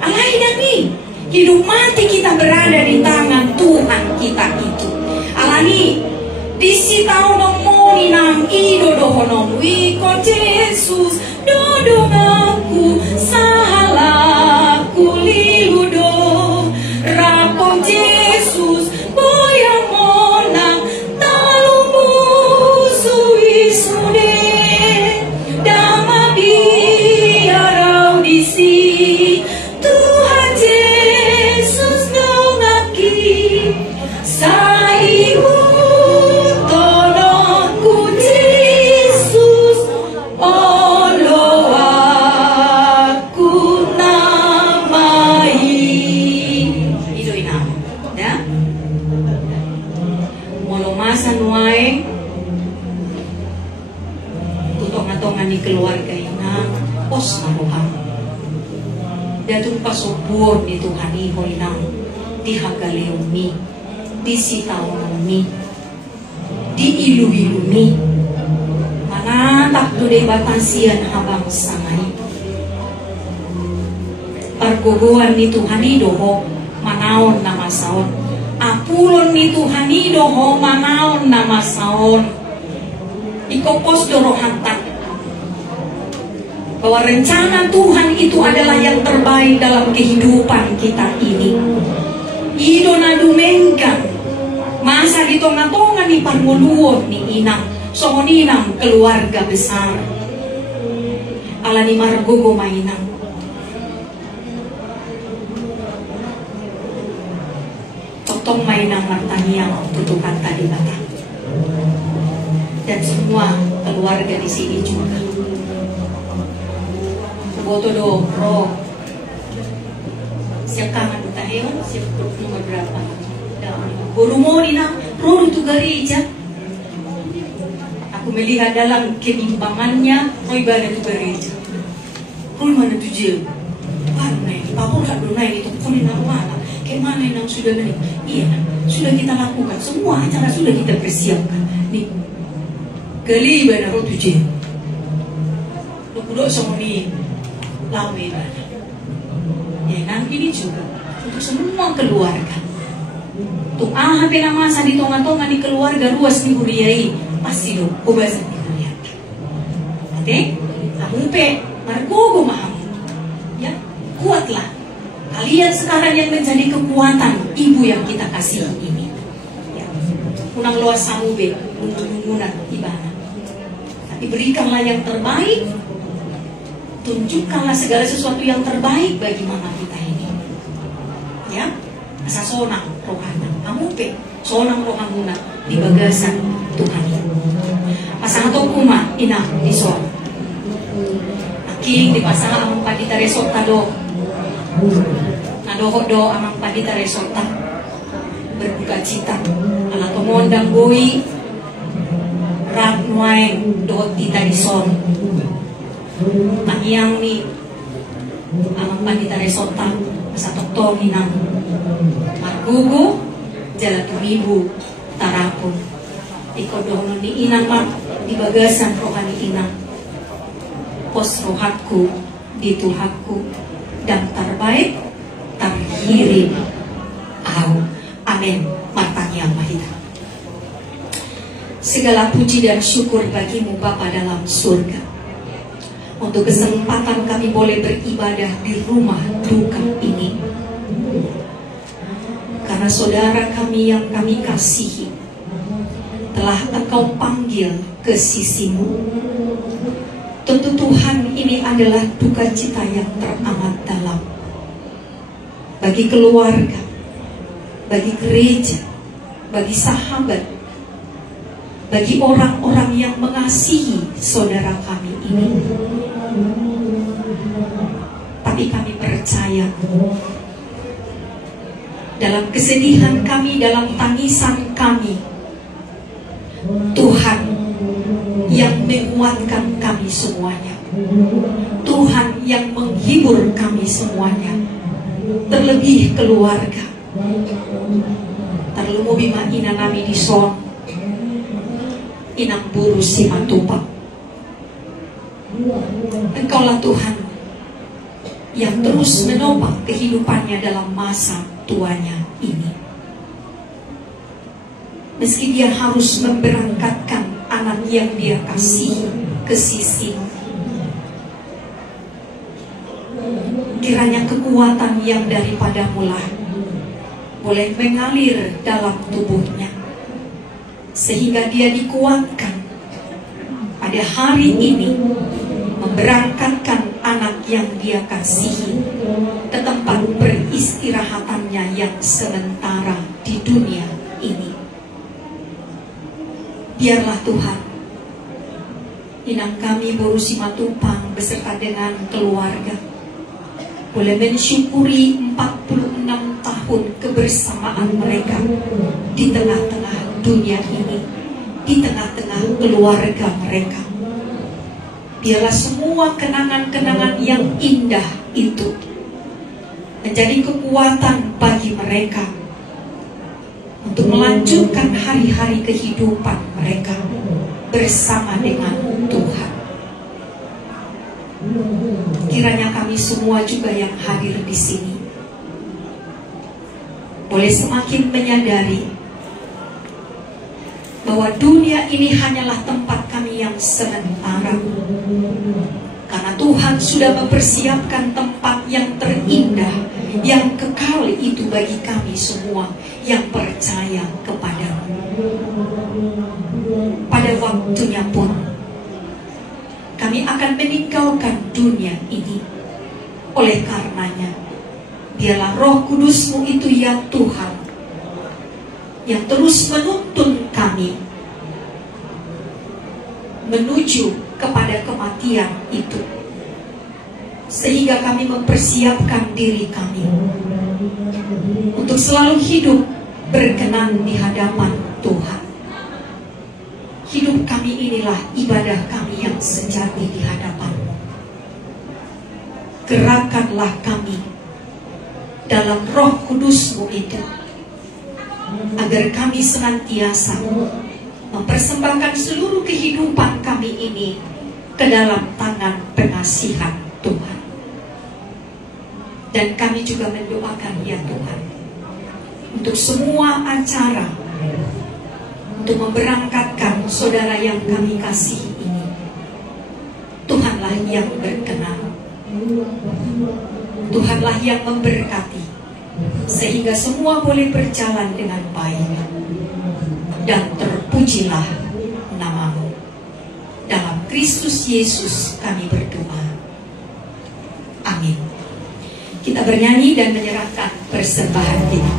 alai dami hidup mati kita berada di tangan Tuhan kita itu alani disitau nomoni nang idodohonom wiko Yesus dodong aku salahku liludo rapong Yesus boyang monang talumu suisude dama biarau disi Tuhan Yesus nongaki saihu tolongku Yesus olo aku namai itu inam ya molo masa nuai tutong-atongan di keluarga inang pos naruhang datung pasubur di Tuhan ihoy nang dihagaleumi disitaumi diilu-ilumi manatak tuday batasian habang sangay parguguan ni Tuhan idoho manaon na masaon apulon ni Tuhan idoho manaon na masaon ikopos dorohantak bahwa rencana Tuhan itu adalah yang terbaik dalam kehidupan kita ini. Ido na dumengkan masa di tonga-tonga ni parmuluon ni inang songoninang keluarga besar ala ni margogo mainang totong mainang martaniang tutukan tadi bata dan semua keluarga di sini juga boto do pro siap kangen tayo siap nomor berapa borumoni na pro itu gereja aku melihat dalam kebimbangannya roy bana itu gereja roy mana tujuh parne papor kado naik itu kunin mana kemana yang sudah naik iya sudah kita lakukan semua acara sudah kita persiapkan nih kali bana roy tujuh lu kudo somoni lawe ya nanti ini juga untuk semua keluarga tuh hampir masa di tonga-tonga di keluarga ruas di buriai pasti do obasan di buriai oke ampe margogo maham ya kuatlah kalian sekarang yang menjadi kekuatan ibu yang kita kasih ini ya unang luas samube mungunan ibana tapi berikanlah yang terbaik tunjukkanlah segala sesuatu yang terbaik bagi mama kita ini ya asa sonang rohana amupe sonang rohanuna di bagasan Tuhan pasang to kuma ina di son aking di pasang amang padita resota do nadoho do amang padita resota berbuka cita ala tomondang boi rak nuaeng do tita di son tangiang ni amang pandita resota sa toktogi ng margugo jala tumibu tarapon ikodono ni inang mak di bagasan rohani inang pos rohatku di tuhakku dan terbaik terkirim amin matanya mahita segala puji dan syukur bagimu Bapa dalam surga untuk kesempatan kami boleh beribadah di rumah duka ini karena saudara kami yang kami kasihi telah Engkau panggil ke sisimu. Tentu Tuhan ini adalah duka cita yang teramat dalam bagi keluarga bagi gereja, bagi sahabat, bagi orang-orang yang mengasihi saudara kami ini. Tapi kami percaya, dalam kesedihan kami, dalam tangisan kami, Tuhan yang menguatkan kami semuanya, Tuhan yang menghibur kami semuanya, terlebih keluarga. Terlalu bima ina nami di son inang buru si matupa. Engkaulah Tuhan yang terus menopang kehidupannya dalam masa tuanya ini. Meski dia harus memberangkatkan anak yang dia kasih ke sisi, kiranya kekuatan yang daripada mula boleh mengalir dalam tubuhnya, sehingga dia dikuatkan pada hari ini memberangkatkan anak yang dia kasihi ke tempat peristirahatannya yang sementara di dunia ini. Biarlah Tuhan, inang kami Boru Simatupang beserta dengan keluarga boleh mensyukuri 46 tahun kebersamaan mereka di tengah-tengah dunia ini, di tengah-tengah keluarga mereka. Biarlah semua kenangan-kenangan yang indah itu menjadi kekuatan bagi mereka untuk melanjutkan hari-hari kehidupan mereka bersama dengan Tuhan. Kiranya kami semua juga yang hadir di sini boleh semakin menyadari bahwa dunia ini hanyalah tempat kami yang sementara, karena Tuhan sudah mempersiapkan tempat yang terindah, yang kekal itu bagi kami semua yang percaya kepada-Mu. Pada waktunya pun kami akan meninggalkan dunia ini. Oleh karenanya, biarlah Roh Kudus-Mu itu ya Tuhan, yang terus menuntun kami menuju kepada kematian itu, sehingga kami mempersiapkan diri kami untuk selalu hidup berkenan di hadapan Tuhan. Hidup kami inilah ibadah kami yang sejati di hadapan-Mu. Gerakkanlah kami dalam Roh Kudus-Mu itu, agar kami senantiasa mempersembahkan seluruh kehidupan kami ini ke dalam tangan pengasihan Tuhan. Dan kami juga mendoakan ya Tuhan, untuk semua acara, untuk memberangkatkan saudara yang kami kasihi ini, Tuhanlah yang berkenan, Tuhanlah yang memberkati, sehingga semua boleh berjalan dengan baik. Dan terpujilah nama-Mu. Dalam Kristus Yesus kami berdoa. Amin. Kita bernyanyi dan menyerahkan persembahan kita.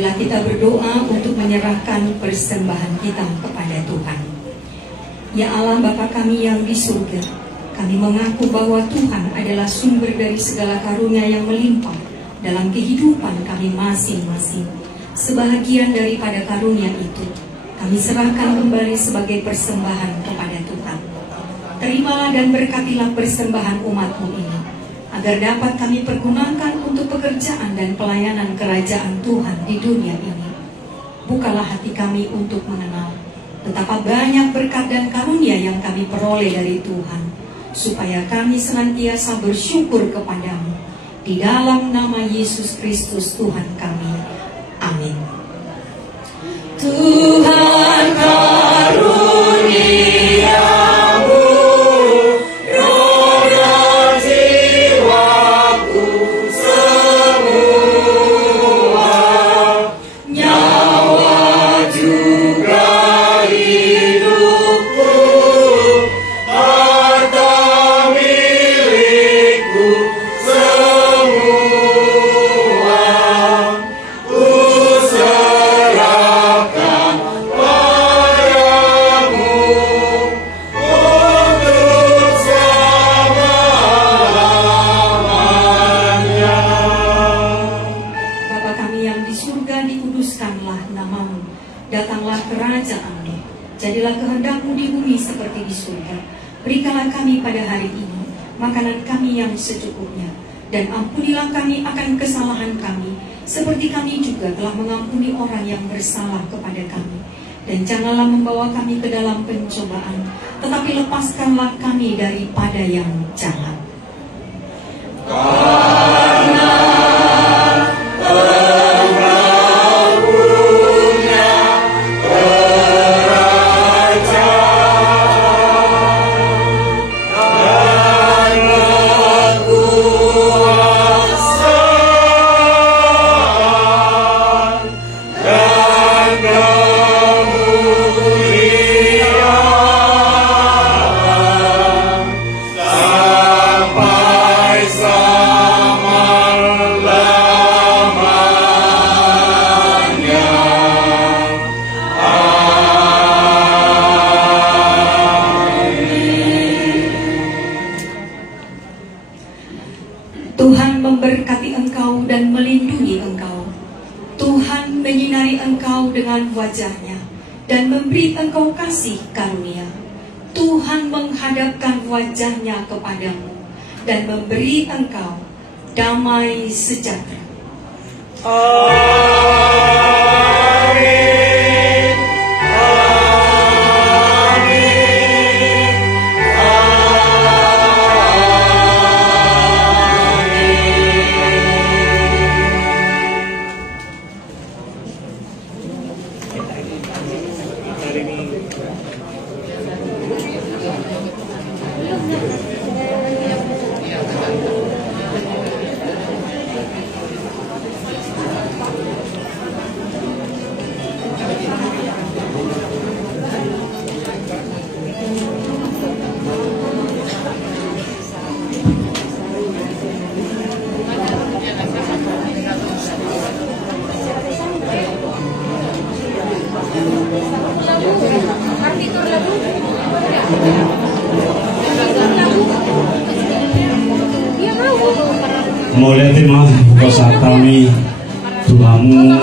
marilah kita berdoa untuk menyerahkan persembahan kita kepada Tuhan. Ya Allah Bapa kami yang di surga, kami mengaku bahwa Tuhan adalah sumber dari segala karunia yang melimpah dalam kehidupan kami masing-masing. Sebahagian daripada karunia itu, kami serahkan kembali sebagai persembahan kepada Tuhan. Terimalah dan berkatilah persembahan umat-Mu ini, agar dapat kami pergunakan untuk pekerjaan dan pelayanan kerajaan Tuhan di dunia ini. Bukalah hati kami untuk mengenal betapa banyak berkat dan karunia yang kami peroleh dari Tuhan, supaya kami senantiasa bersyukur kepadamu. Di dalam nama Yesus Kristus Tuhan kami. Amin. Tuhan karuniamu, roh dan jiwaku semua, nyawa juga hidupku, harta milikku semua, ku serahkan padamu untuk selama-lamanya. Bapa kami yang di surga, dikuduskanlah namamu, datanglah kerajaan-Mu, jadilah kehendak-Mu di bumi seperti di surga. Berikanlah kami pada hari ini makanan kami yang secukupnya, dan ampunilah kami akan kesalahan kami, seperti kami juga telah mengampuni orang yang bersalah kepada kami. Dan janganlah membawa kami ke dalam pencobaan, tetapi lepaskanlah kami daripada yang jahat. Tuhan memberkati engkau dan melindungi engkau. Tuhan menyinari engkau dengan wajah-Nya dan memberi engkau kasih karunia. Tuhan menghadapkan wajah-Nya kepadamu dan memberi engkau damai sejahtera. Amin. Mulai tema kosa kami Tuhamu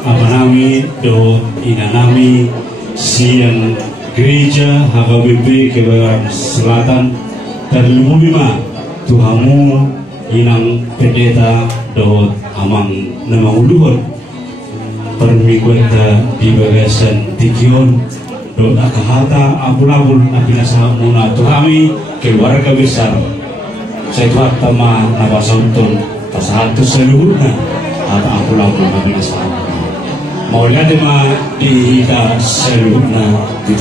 amanami do inanami siang gereja HKBP Kebayoran Selatan dan Lumima Tuhamu inang pendeta do amang nama uluhon permikuenta di bagasan tikion do akahata abul-abul napinasa muna Tuhami keluarga besar saya tama nabasontong pasahanto seluruhnya at apul-apul napinasa mau lihat di hita seluruhnya di